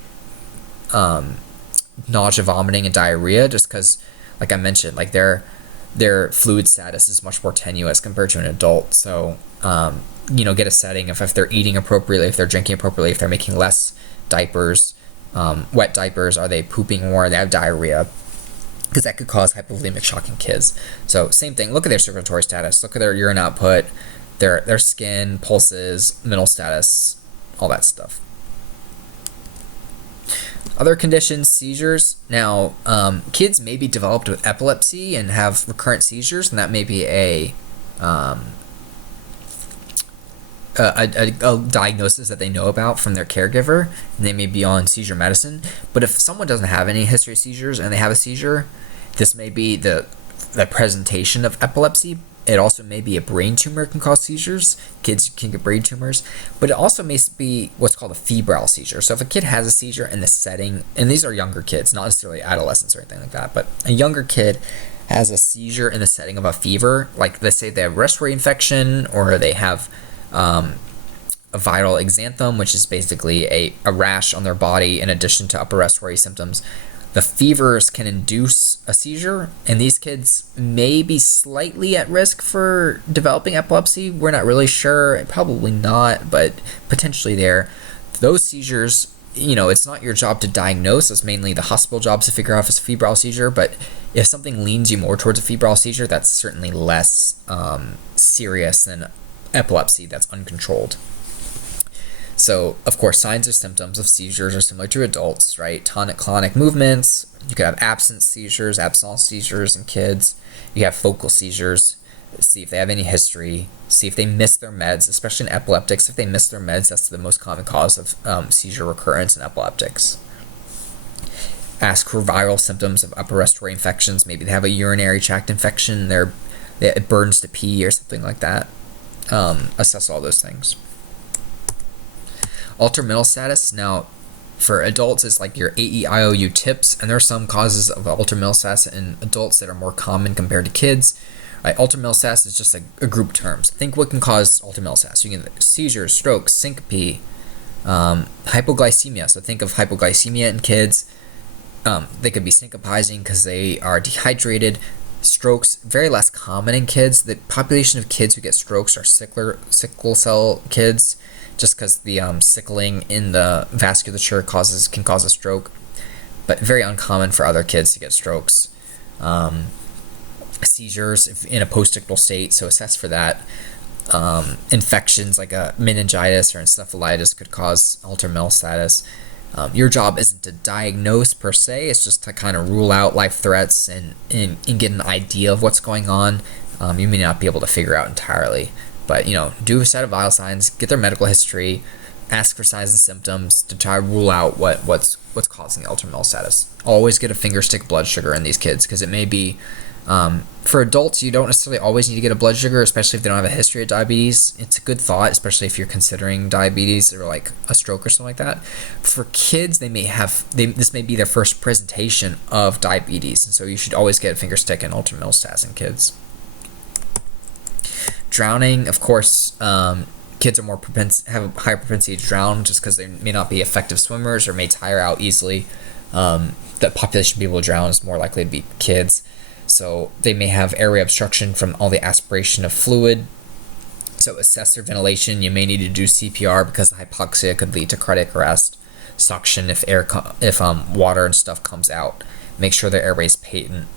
nausea, vomiting, and diarrhea, just because, like I mentioned, like their fluid status is much more tenuous compared to an adult. So get a setting if they're eating appropriately, if they're drinking appropriately, if they're making less diapers, wet diapers, are they pooping more, they have diarrhea, because that could cause hypovolemic shock in kids. So same thing, look at their circulatory status, look at their urine output, their skin, pulses, mental status, all that stuff. Other conditions, seizures. Now, kids may be developed with epilepsy and have recurrent seizures, and that may be a diagnosis that they know about from their caregiver, and they may be on seizure medicine. But if someone doesn't have any history of seizures and they have a seizure, this may be the presentation of epilepsy. It also may be a brain tumor can cause seizures. Kids can get brain tumors, but it also may be what's called a febrile seizure. So if a kid has a seizure in the setting, and these are younger kids, not necessarily adolescents or anything like that, but a younger kid has a seizure in the setting of a fever, like let's say they have respiratory infection or they have a viral exanthem, which is basically a rash on their body in addition to upper respiratory symptoms. The fevers can induce a seizure, and these kids may be slightly at risk for developing epilepsy. We're not really sure, probably not, but potentially there. Those seizures, it's not your job to diagnose. It's mainly the hospital job to figure out if it's a febrile seizure, but if something leans you more towards a febrile seizure, that's certainly less serious than epilepsy that's uncontrolled. So, of course, signs or symptoms of seizures are similar to adults, right? Tonic-clonic movements. You could have absence seizures in kids. You have focal seizures. See if they have any history. See if they miss their meds, especially in epileptics. If they miss their meds, that's the most common cause of seizure recurrence in epileptics. Ask for viral symptoms of upper respiratory infections. Maybe they have a urinary tract infection. It burns to pee or something like that. Assess all those things. Altered mental status. Now, for adults, it's like your AEIOU tips, and there are some causes of altered mental status in adults that are more common compared to kids. Right? Altered mental status is just a group of terms. Think what can cause altered mental status. You can have seizures, strokes, syncope, hypoglycemia. So think of hypoglycemia in kids. They could be syncopizing because they are dehydrated. Strokes, very less common in kids. The population of kids who get strokes are sickle cell kids, just because the sickling in the vasculature can cause a stroke, but very uncommon for other kids to get strokes. Seizures in a postictal state, so assess for that. Infections like a meningitis or encephalitis could cause altered mental status. Your job isn't to diagnose per se, it's just to kind of rule out life threats and get an idea of what's going on. You may not be able to figure out entirely, but do a set of vital signs, get their medical history, ask for signs and symptoms to try to rule out what's causing the altered mental status. Always get a finger stick blood sugar in these kids, because it may be for adults, you don't necessarily always need to get a blood sugar, especially if they don't have a history of diabetes. It's a good thought, especially if you're considering diabetes or like a stroke or something like that. For kids, this may be their first presentation of diabetes, and so you should always get a finger stick and altered mental status in kids. Drowning, of course, kids are have a higher propensity to drown just because they may not be effective swimmers or may tire out easily. The population of people who drown is more likely to be kids. So they may have airway obstruction from all the aspiration of fluid. So assess their ventilation. You may need to do CPR because the hypoxia could lead to cardiac arrest. Suction if water and stuff comes out. Make sure their airway is patent.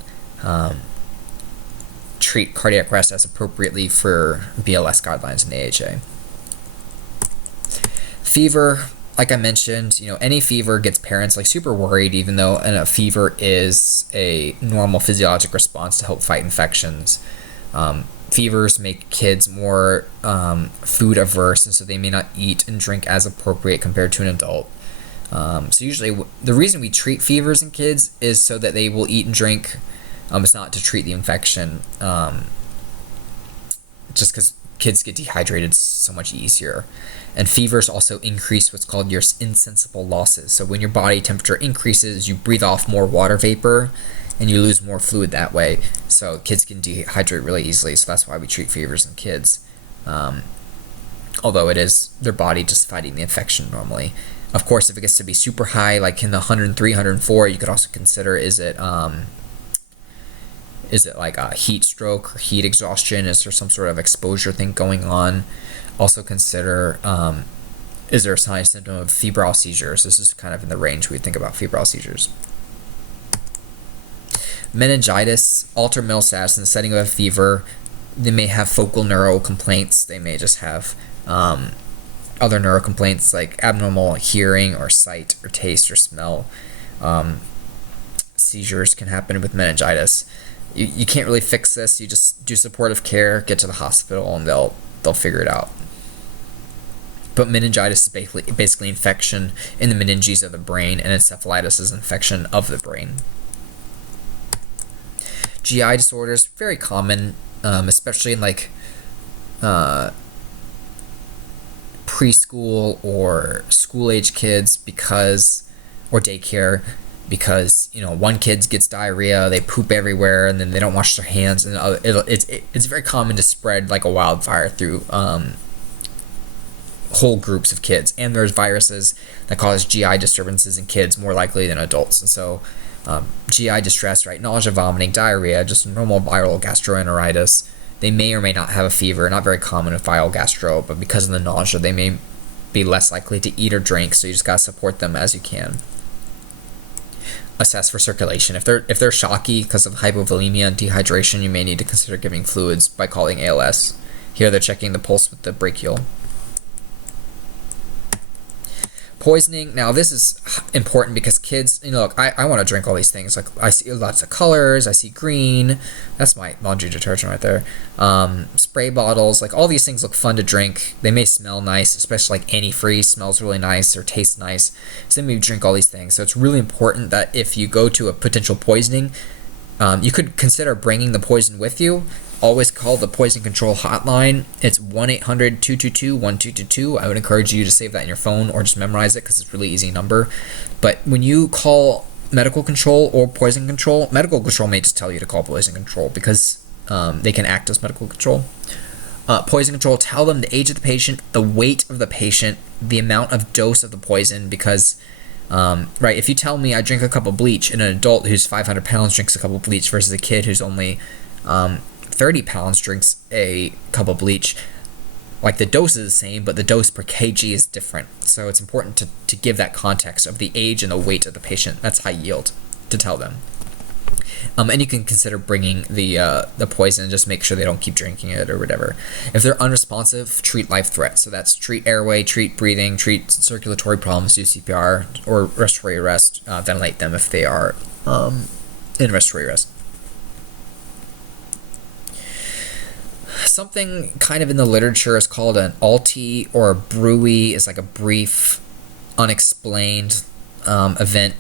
Treat cardiac arrest as appropriately for BLS guidelines in the AHA. Fever, like I mentioned, any fever gets parents super worried, even though a fever is a normal physiologic response to help fight infections. Fevers make kids more food averse, and so they may not eat and drink as appropriate compared to an adult. So usually the reason we treat fevers in kids is so that they will eat and drink. It's not to treat the infection, just because kids get dehydrated so much easier. And fevers also increase what's called your insensible losses. So when your body temperature increases, you breathe off more water vapor and you lose more fluid that way. So kids can dehydrate really easily. So that's why we treat fevers in kids. Although it is their body just fighting the infection normally. Of course, if it gets to be super high, like in the 103, 104, you could also consider, is it like a heat stroke or heat exhaustion? Is there some sort of exposure thing going on? Also consider, is there a sign and symptom of febrile seizures? This is kind of in the range we think about febrile seizures. Meningitis, altered mental status in the setting of a fever. They may have focal neural complaints. They may just have other neural complaints like abnormal hearing or sight or taste or smell. Seizures can happen with meningitis. You can't really fix this. You just do supportive care, get to the hospital, and they'll figure it out. But meningitis is basically infection in the meninges of the brain, and encephalitis is infection of the brain. GI disorders, very common, especially in preschool or school-age kids or daycare, because one kid gets diarrhea, they poop everywhere, and then they don't wash their hands, and it's very common to spread like a wildfire through whole groups of kids. And there's viruses that cause GI disturbances in kids more likely than adults. And so GI distress, right? Nausea, vomiting, diarrhea, just normal viral gastroenteritis. They may or may not have a fever. Not very common with viral gastro, but because of the nausea, they may be less likely to eat or drink. So you just gotta support them as you can. Assess for circulation. If they're shocky because of hypovolemia and dehydration, you may need to consider giving fluids by calling ALS. Here they're checking the pulse with the brachial. Poisoning. Now this is important because kids, look, I want to drink all these things. Like I see lots of colors. I see green. That's my laundry detergent right there. Spray bottles. Like all these things look fun to drink. They may smell nice, especially like antifreeze smells really nice or tastes nice. So they may drink all these things. So it's really important that if you go to a potential poisoning, you could consider bringing the poison with you. Always call the poison control hotline. It's 1-800-222-1222. I would encourage you to save that in your phone or just memorize it because it's a really easy number. But when you call medical control or poison control, medical control may just tell you to call poison control because they can act as medical control. Poison control, tell them the age of the patient, the weight of the patient, the amount of dose of the poison because right, if you tell me I drink a cup of bleach and an adult who's 500 pounds drinks a cup of bleach versus a kid who's only 30 pounds drinks a cup of bleach, like the dose is the same, but the dose per kg is different. So it's important to give that context of the age and the weight of the patient. That's high yield to tell them. And you can consider bringing the poison, just make sure they don't keep drinking it or whatever. If they're unresponsive, treat life threat. So that's treat airway, treat breathing, treat circulatory problems, do CPR or respiratory arrest, ventilate them if they are in respiratory arrest. Something kind of in the literature is called an ALTI or a BRUI. Is like a brief, unexplained event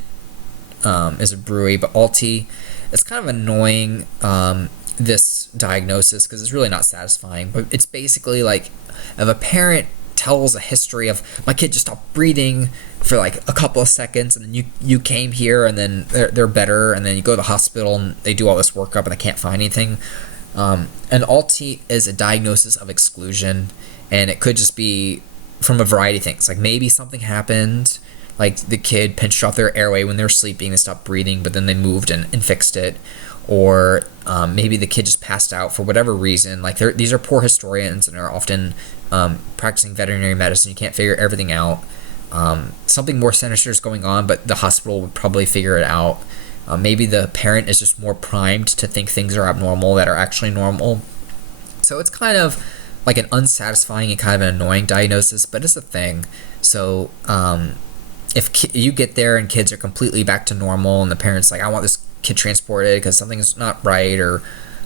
is a BRUI, but ALTI, it's kind of annoying, this diagnosis, because it's really not satisfying, but it's basically like if a parent tells a history of my kid just stopped breathing for like a couple of seconds and then you came here and then they're better, and then you go to the hospital and they do all this workup and they can't find anything. An ALTI is a diagnosis of exclusion, and it could just be from a variety of things. Like maybe something happened, like the kid pinched off their airway when they were sleeping, they stopped breathing, but then they moved and fixed it. Or maybe the kid just passed out for whatever reason. Like these are poor historians and are often practicing veterinary medicine. You can't figure everything out. Something more sinister is going on, but the hospital would probably figure it out. Maybe the parent is just more primed to think things are abnormal that are actually normal. So it's kind of like an unsatisfying and kind of an annoying diagnosis, but it's a thing. So if you get there and kids are completely back to normal and the parent's like, I want this kid transported because something's not right, or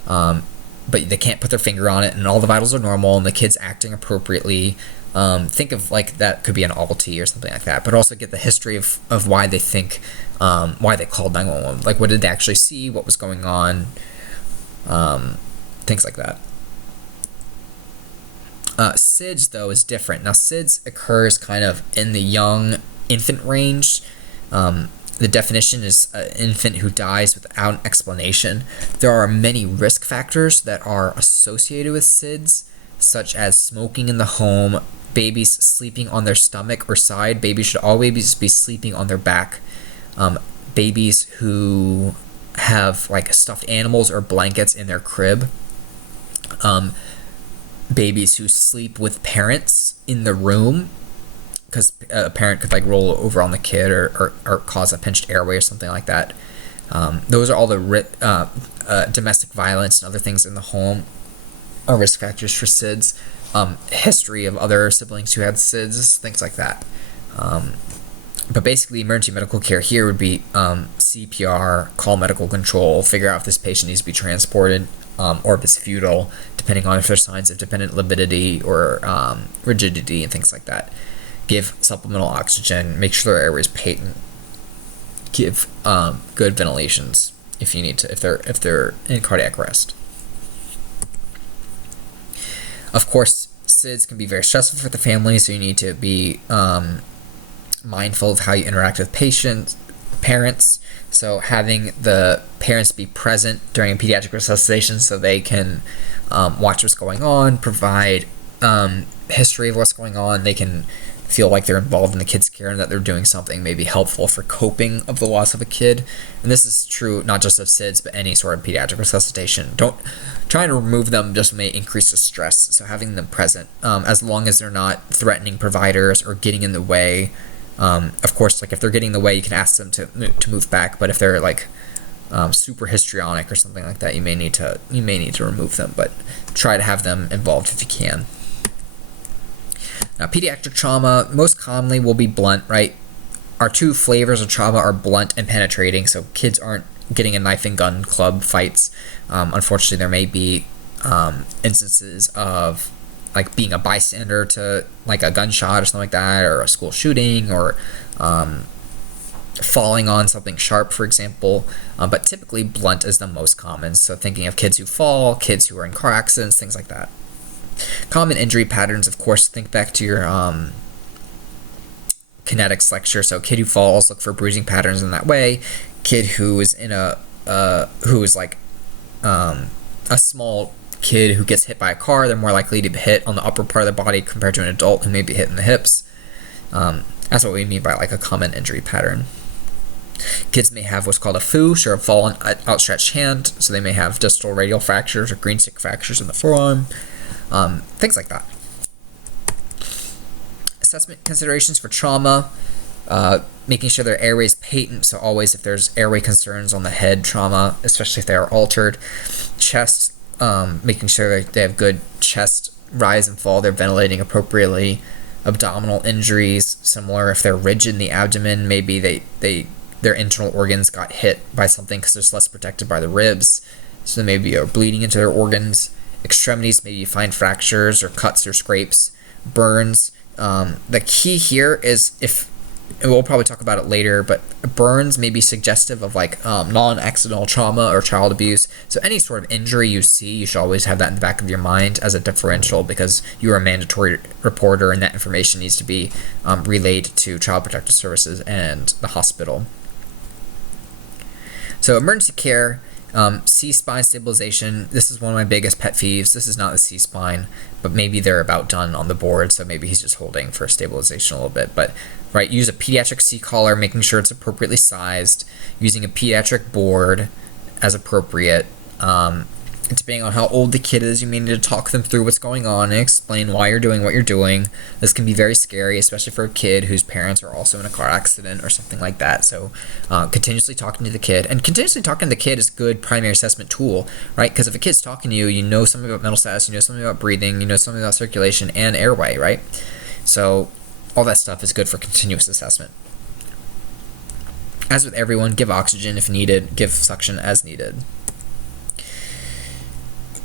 but they can't put their finger on it and all the vitals are normal and the kid's acting appropriately, think of like that could be an ALTI or something like that, but also get the history of why they think, why they called 911. Like what did they actually see, what was going on, things like that. SIDS though is different. Now SIDS occurs kind of in the young infant range. The definition is an infant who dies without an explanation. There are many risk factors that are associated with SIDS, such as smoking in the home, babies sleeping on their stomach or side. Babies should always be sleeping on their back. Babies who have like stuffed animals or blankets in their crib. Babies who sleep with parents in the room, because a parent could like roll over on the kid or cause a pinched airway or something like that. Those are all the domestic violence and other things in the home are risk factors for SIDS. History of other siblings who had SIDS, things like that. But basically, emergency medical care here would be CPR, call medical control, figure out if this patient needs to be transported, or if it's futile, depending on if there's signs of dependent libidity or rigidity and things like that. Give supplemental oxygen, make sure their airway is patent. Give good ventilations if you need to, if they're in cardiac arrest. Of course, SIDS can be very stressful for the family, so you need to be mindful of how you interact with parents. So having the parents be present during a pediatric resuscitation so they can watch what's going on, provide history of what's going on, they can feel like they're involved in the kid's care and that they're doing something maybe helpful for coping of the loss of a kid. And this is true not just of SIDS, but any sort of pediatric resuscitation. Don't trying to remove them just may increase the stress. So having them present, as long as they're not threatening providers or getting in the way. Of course, like if they're getting in the way, you can ask them to move back. But if they're like super histrionic or something like that, you may need to remove them. But try to have them involved if you can. Now, pediatric trauma most commonly will be blunt, right? Our two flavors of trauma are blunt and penetrating, so kids aren't getting in knife and gun club fights. Unfortunately, there may be instances of like being a bystander to like a gunshot or something like that, or a school shooting, or falling on something sharp, for example. But typically, blunt is the most common. So thinking of kids who fall, kids who are in car accidents, things like that. Common injury patterns, of course, think back to your kinetics lecture. So kid who falls, look for bruising patterns in that way. Kid who is in a small kid who gets hit by a car, they're more likely to be hit on the upper part of the body compared to an adult who may be hit in the hips. That's what we mean by like a common injury pattern. Kids may have what's called a foosh, or a fallen outstretched hand, so they may have distal radial fractures or green stick fractures in the forearm. Things like that. Assessment considerations for trauma, making sure their airway is patent, so always if there's airway concerns on the head trauma, especially if they are altered. Chest, making sure that they have good chest rise and fall, they're ventilating appropriately. Abdominal injuries, similar if they're rigid in the abdomen, maybe their internal organs got hit by something because they're less protected by the ribs, so they maybe are bleeding into their organs. Extremities, maybe you find fractures or cuts or scrapes. Burns, the key here is and we'll probably talk about it later, but burns may be suggestive of like non-accidental trauma or child abuse. So any sort of injury you see, you should always have that in the back of your mind as a differential, because you are a mandatory reporter and that information needs to be relayed to Child Protective Services and the hospital. So emergency care, C-spine stabilization, this is one of my biggest pet peeves. This is not the C-spine, but maybe they're about done on the board, so maybe he's just holding for stabilization a little bit. But right, use a pediatric C-collar, making sure it's appropriately sized, using a pediatric board as appropriate. Depending on how old the kid is, you may need to talk them through what's going on and explain why you're doing what you're doing. This can be very scary, especially for a kid whose parents are also in a car accident or something like that. So continuously talking to the kid. And continuously talking to the kid is a good primary assessment tool, right? Because if a kid's talking to you, you know something about mental status, you know something about breathing, you know something about circulation and airway, right? So all that stuff is good for continuous assessment. As with everyone, give oxygen if needed, give suction as needed.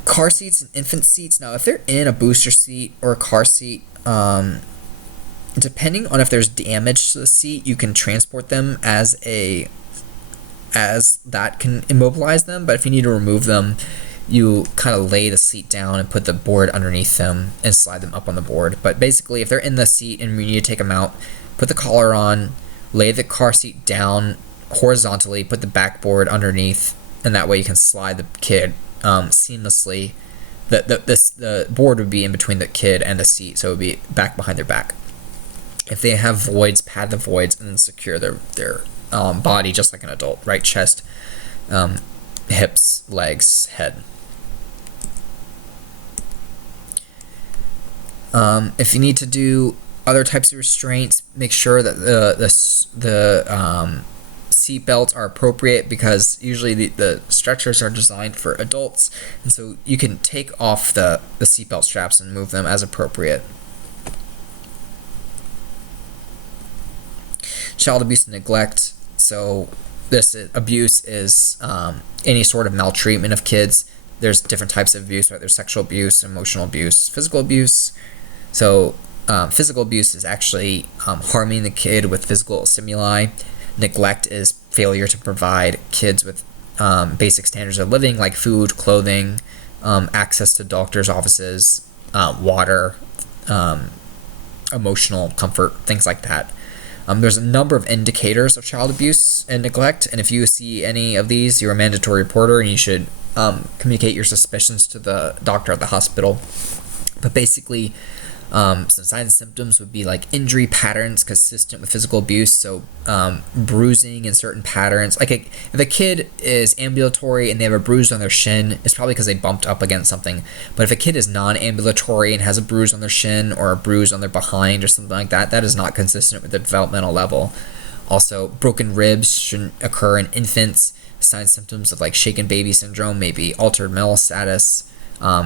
Car seats and infant seats. Now, if they're in a booster seat or a car seat, depending on if there's damage to the seat, you can transport them as that can immobilize them. But if you need to remove them, you kind of lay the seat down and put the board underneath them and slide them up on the board. But basically, if they're in the seat and you need to take them out, put the collar on, lay the car seat down horizontally, put the backboard underneath, and that way you can slide the kid seamlessly. The board would be in between the kid and the seat, so it would be back behind their back. If they have voids, pad the voids and then secure their body just like an adult, right? Chest, hips, legs, head. If you need to do other types of restraints, make sure that the seat belts are appropriate, because usually the stretchers are designed for adults, and so you can take off the seatbelt straps and move them as appropriate. Child abuse and neglect. So this abuse is any sort of maltreatment of kids. There's different types of abuse, right? There's sexual abuse, emotional abuse, physical abuse. So physical abuse is actually harming the kid with physical stimuli. Neglect is failure to provide kids with basic standards of living, like food, clothing, access to doctors' offices, water, emotional comfort, things like that. There's a number of indicators of child abuse and neglect, and if you see any of these, you're a mandatory reporter and you should communicate your suspicions to the doctor at the hospital. But basically, some signs and symptoms would be like injury patterns consistent with physical abuse. So bruising in certain patterns. Like if a kid is ambulatory and they have a bruise on their shin, it's probably because they bumped up against something. But if a kid is non-ambulatory and has a bruise on their shin or a bruise on their behind or something like that, that is not consistent with the developmental level. Also, broken ribs shouldn't occur in infants. Signs and symptoms of like shaken baby syndrome, maybe altered mental status,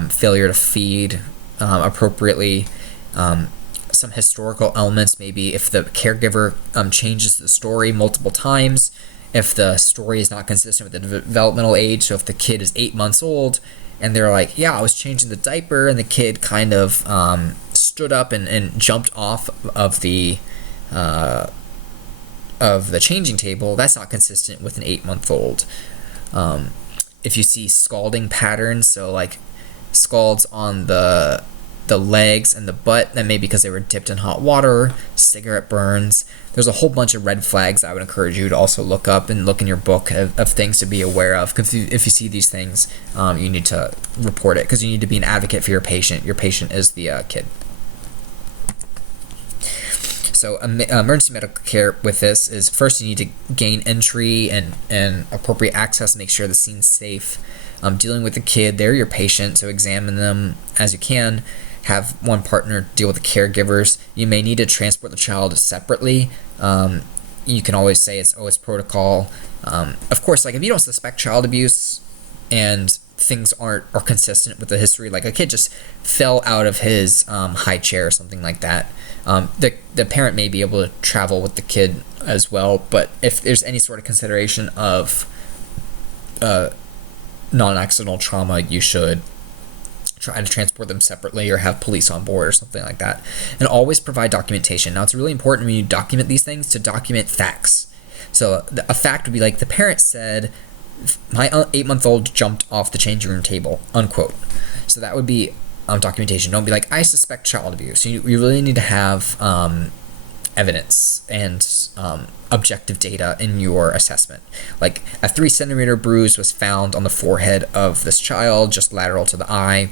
failure to feed appropriately. Some historical elements, maybe if the caregiver changes the story multiple times, if the story is not consistent with the developmental age. So if the kid is 8 months old and they're like, yeah, I was changing the diaper, and the kid kind of stood up and jumped off of the changing table, that's not consistent with an 8-month-old. If you see scalding patterns, so like scalds on the legs and the butt, that may be because they were dipped in hot water, cigarette burns. There's a whole bunch of red flags I would encourage you to also look up and look in your book of things to be aware of. Because if you see these things, you need to report it, because you need to be an advocate for your patient. Your patient is the kid. So emergency medical care with this is, first you need to gain entry and appropriate access, make sure the scene's safe. Dealing with the kid, they're your patient, so examine them as you can. Have one partner deal with the caregivers. You may need to transport the child separately. You can always say it's protocol. Of course, like if you don't suspect child abuse and things are consistent with the history, like a kid just fell out of his high chair or something like that, the parent may be able to travel with the kid as well. But if there's any sort of consideration of non-accidental trauma, you should try to transport them separately or have police on board or something like that. And always provide documentation. Now, it's really important when you document these things to document facts. So a fact would be like, the parent said, my 8-month-old jumped off the changing room table, unquote. So that would be documentation. Don't be like, I suspect child abuse. You really need to have evidence and objective data in your assessment. Like a 3-centimeter bruise was found on the forehead of this child, just lateral to the eye,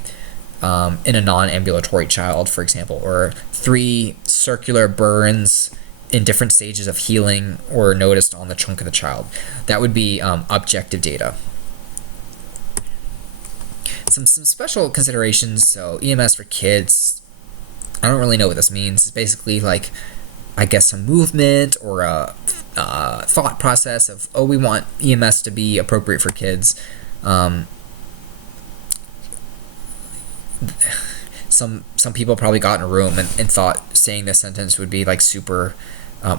in a non-ambulatory child, for example, or 3 circular burns in different stages of healing or noticed on the trunk of the child. That would be objective data. Some special considerations. So EMS for kids, I don't really know what this means. It's basically like, I guess, some movement or a thought process of, we want EMS to be appropriate for kids. Some people probably got in a room and thought saying this sentence would be like super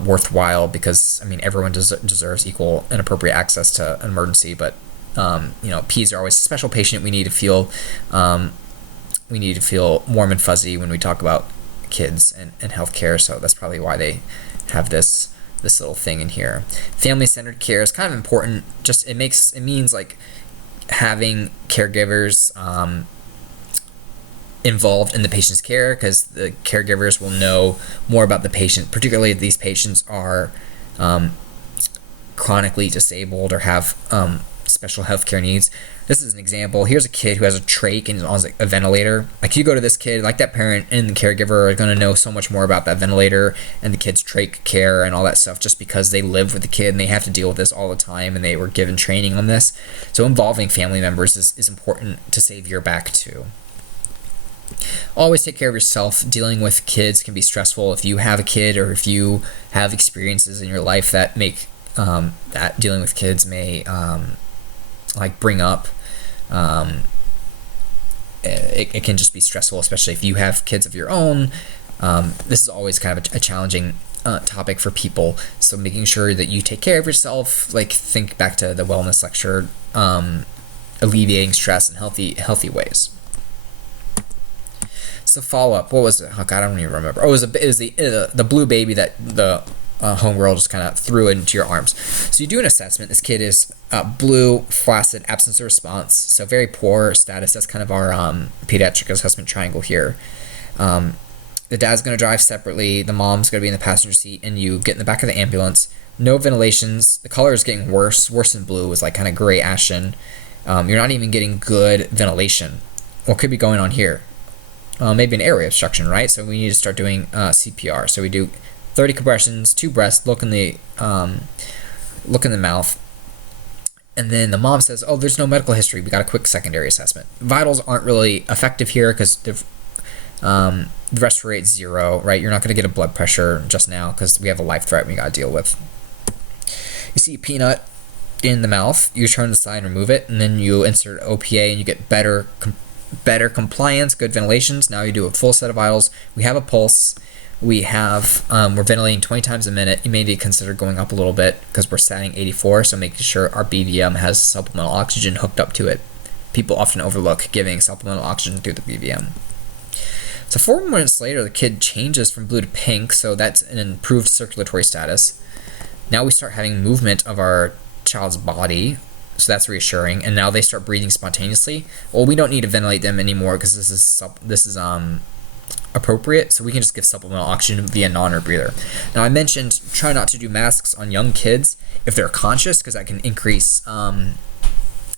worthwhile, because I mean, everyone deserves equal and appropriate access to an emergency. But P's are always a special patient. We need to feel warm and fuzzy when we talk about kids and healthcare. So that's probably why they have this little thing in here. Family-centered care is kind of important. Just it means like having caregivers involved in the patient's care, because the caregivers will know more about the patient, particularly if these patients are chronically disabled or have special healthcare needs. This is an example. Here's a kid who has a trach and is on a ventilator. Like, you go to this kid, like, that parent and the caregiver are going to know so much more about that ventilator and the kid's trach care and all that stuff, just because they live with the kid and they have to deal with this all the time and they were given training on this. So involving family members is important to save your back too. Always take care of yourself. Dealing with kids can be stressful. If you have a kid or if you have experiences in your life that make that dealing with kids may bring up, it can just be stressful, especially if you have kids of your own. This is always kind of a challenging topic for people. So making sure that you take care of yourself, like think back to the wellness lecture, alleviating stress in healthy ways. So follow up. What was it? Oh God, I don't even remember. Oh, it was the blue baby that the homegirl just kind of threw into your arms. So you do an assessment. This kid is blue, flaccid, absence of response, so very poor status. That's kind of our pediatric assessment triangle here. The dad's going to drive separately. The mom's going to be in the passenger seat, and you get in the back of the ambulance. No ventilations. The color is getting worse than blue. It's like kind of gray ashen. You're not even getting good ventilation. What could be going on here? maybe an airway obstruction, right? So we need to start doing CPR. So we do 30 compressions, 2 breaths, look in the mouth, and then the mom says, "Oh, there's no medical history. We got a quick secondary assessment." Vitals aren't really effective here because the respirate rate's 0, right? You're not going to get a blood pressure just now because we have a life threat we got to deal with. You see a peanut in the mouth, you turn aside and remove it, and then you insert OPA and you get better compliance, good ventilations. Now you do a full set of vitals. We have a pulse. We're ventilating 20 times a minute. You may need to consider going up a little bit because we're setting 84, so making sure our BVM has supplemental oxygen hooked up to it. People often overlook giving supplemental oxygen through the BVM. So 4 minutes later, the kid changes from blue to pink, so that's an improved circulatory status. Now we start having movement of our child's body, so that's reassuring, and now they start breathing spontaneously. Well, we don't need to ventilate them anymore because this is appropriate, so we can just give supplemental oxygen via non-rebreather. Now I mentioned try not to do masks on young kids if they're conscious because that can increase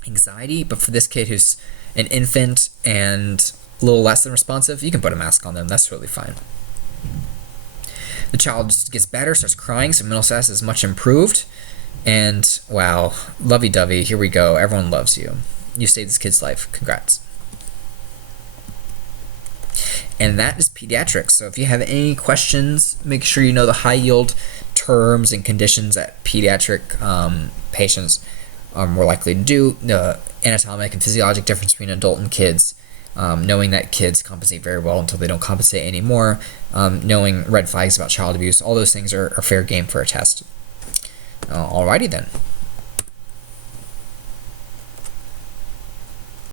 anxiety, but for this kid who's an infant and a little less than responsive, you can put a mask on them. That's totally fine. The child just gets better, starts crying, so mental status is much improved. And wow, lovey-dovey, here we go. Everyone loves you. You saved this kid's life. Congrats. And that is pediatrics. So if you have any questions, make sure you know the high-yield terms and conditions that pediatric patients are more likely to do, the anatomic and physiologic difference between adult and kids, knowing that kids compensate very well until they don't compensate anymore, knowing red flags about child abuse. All those things are fair game for a test. Alrighty then.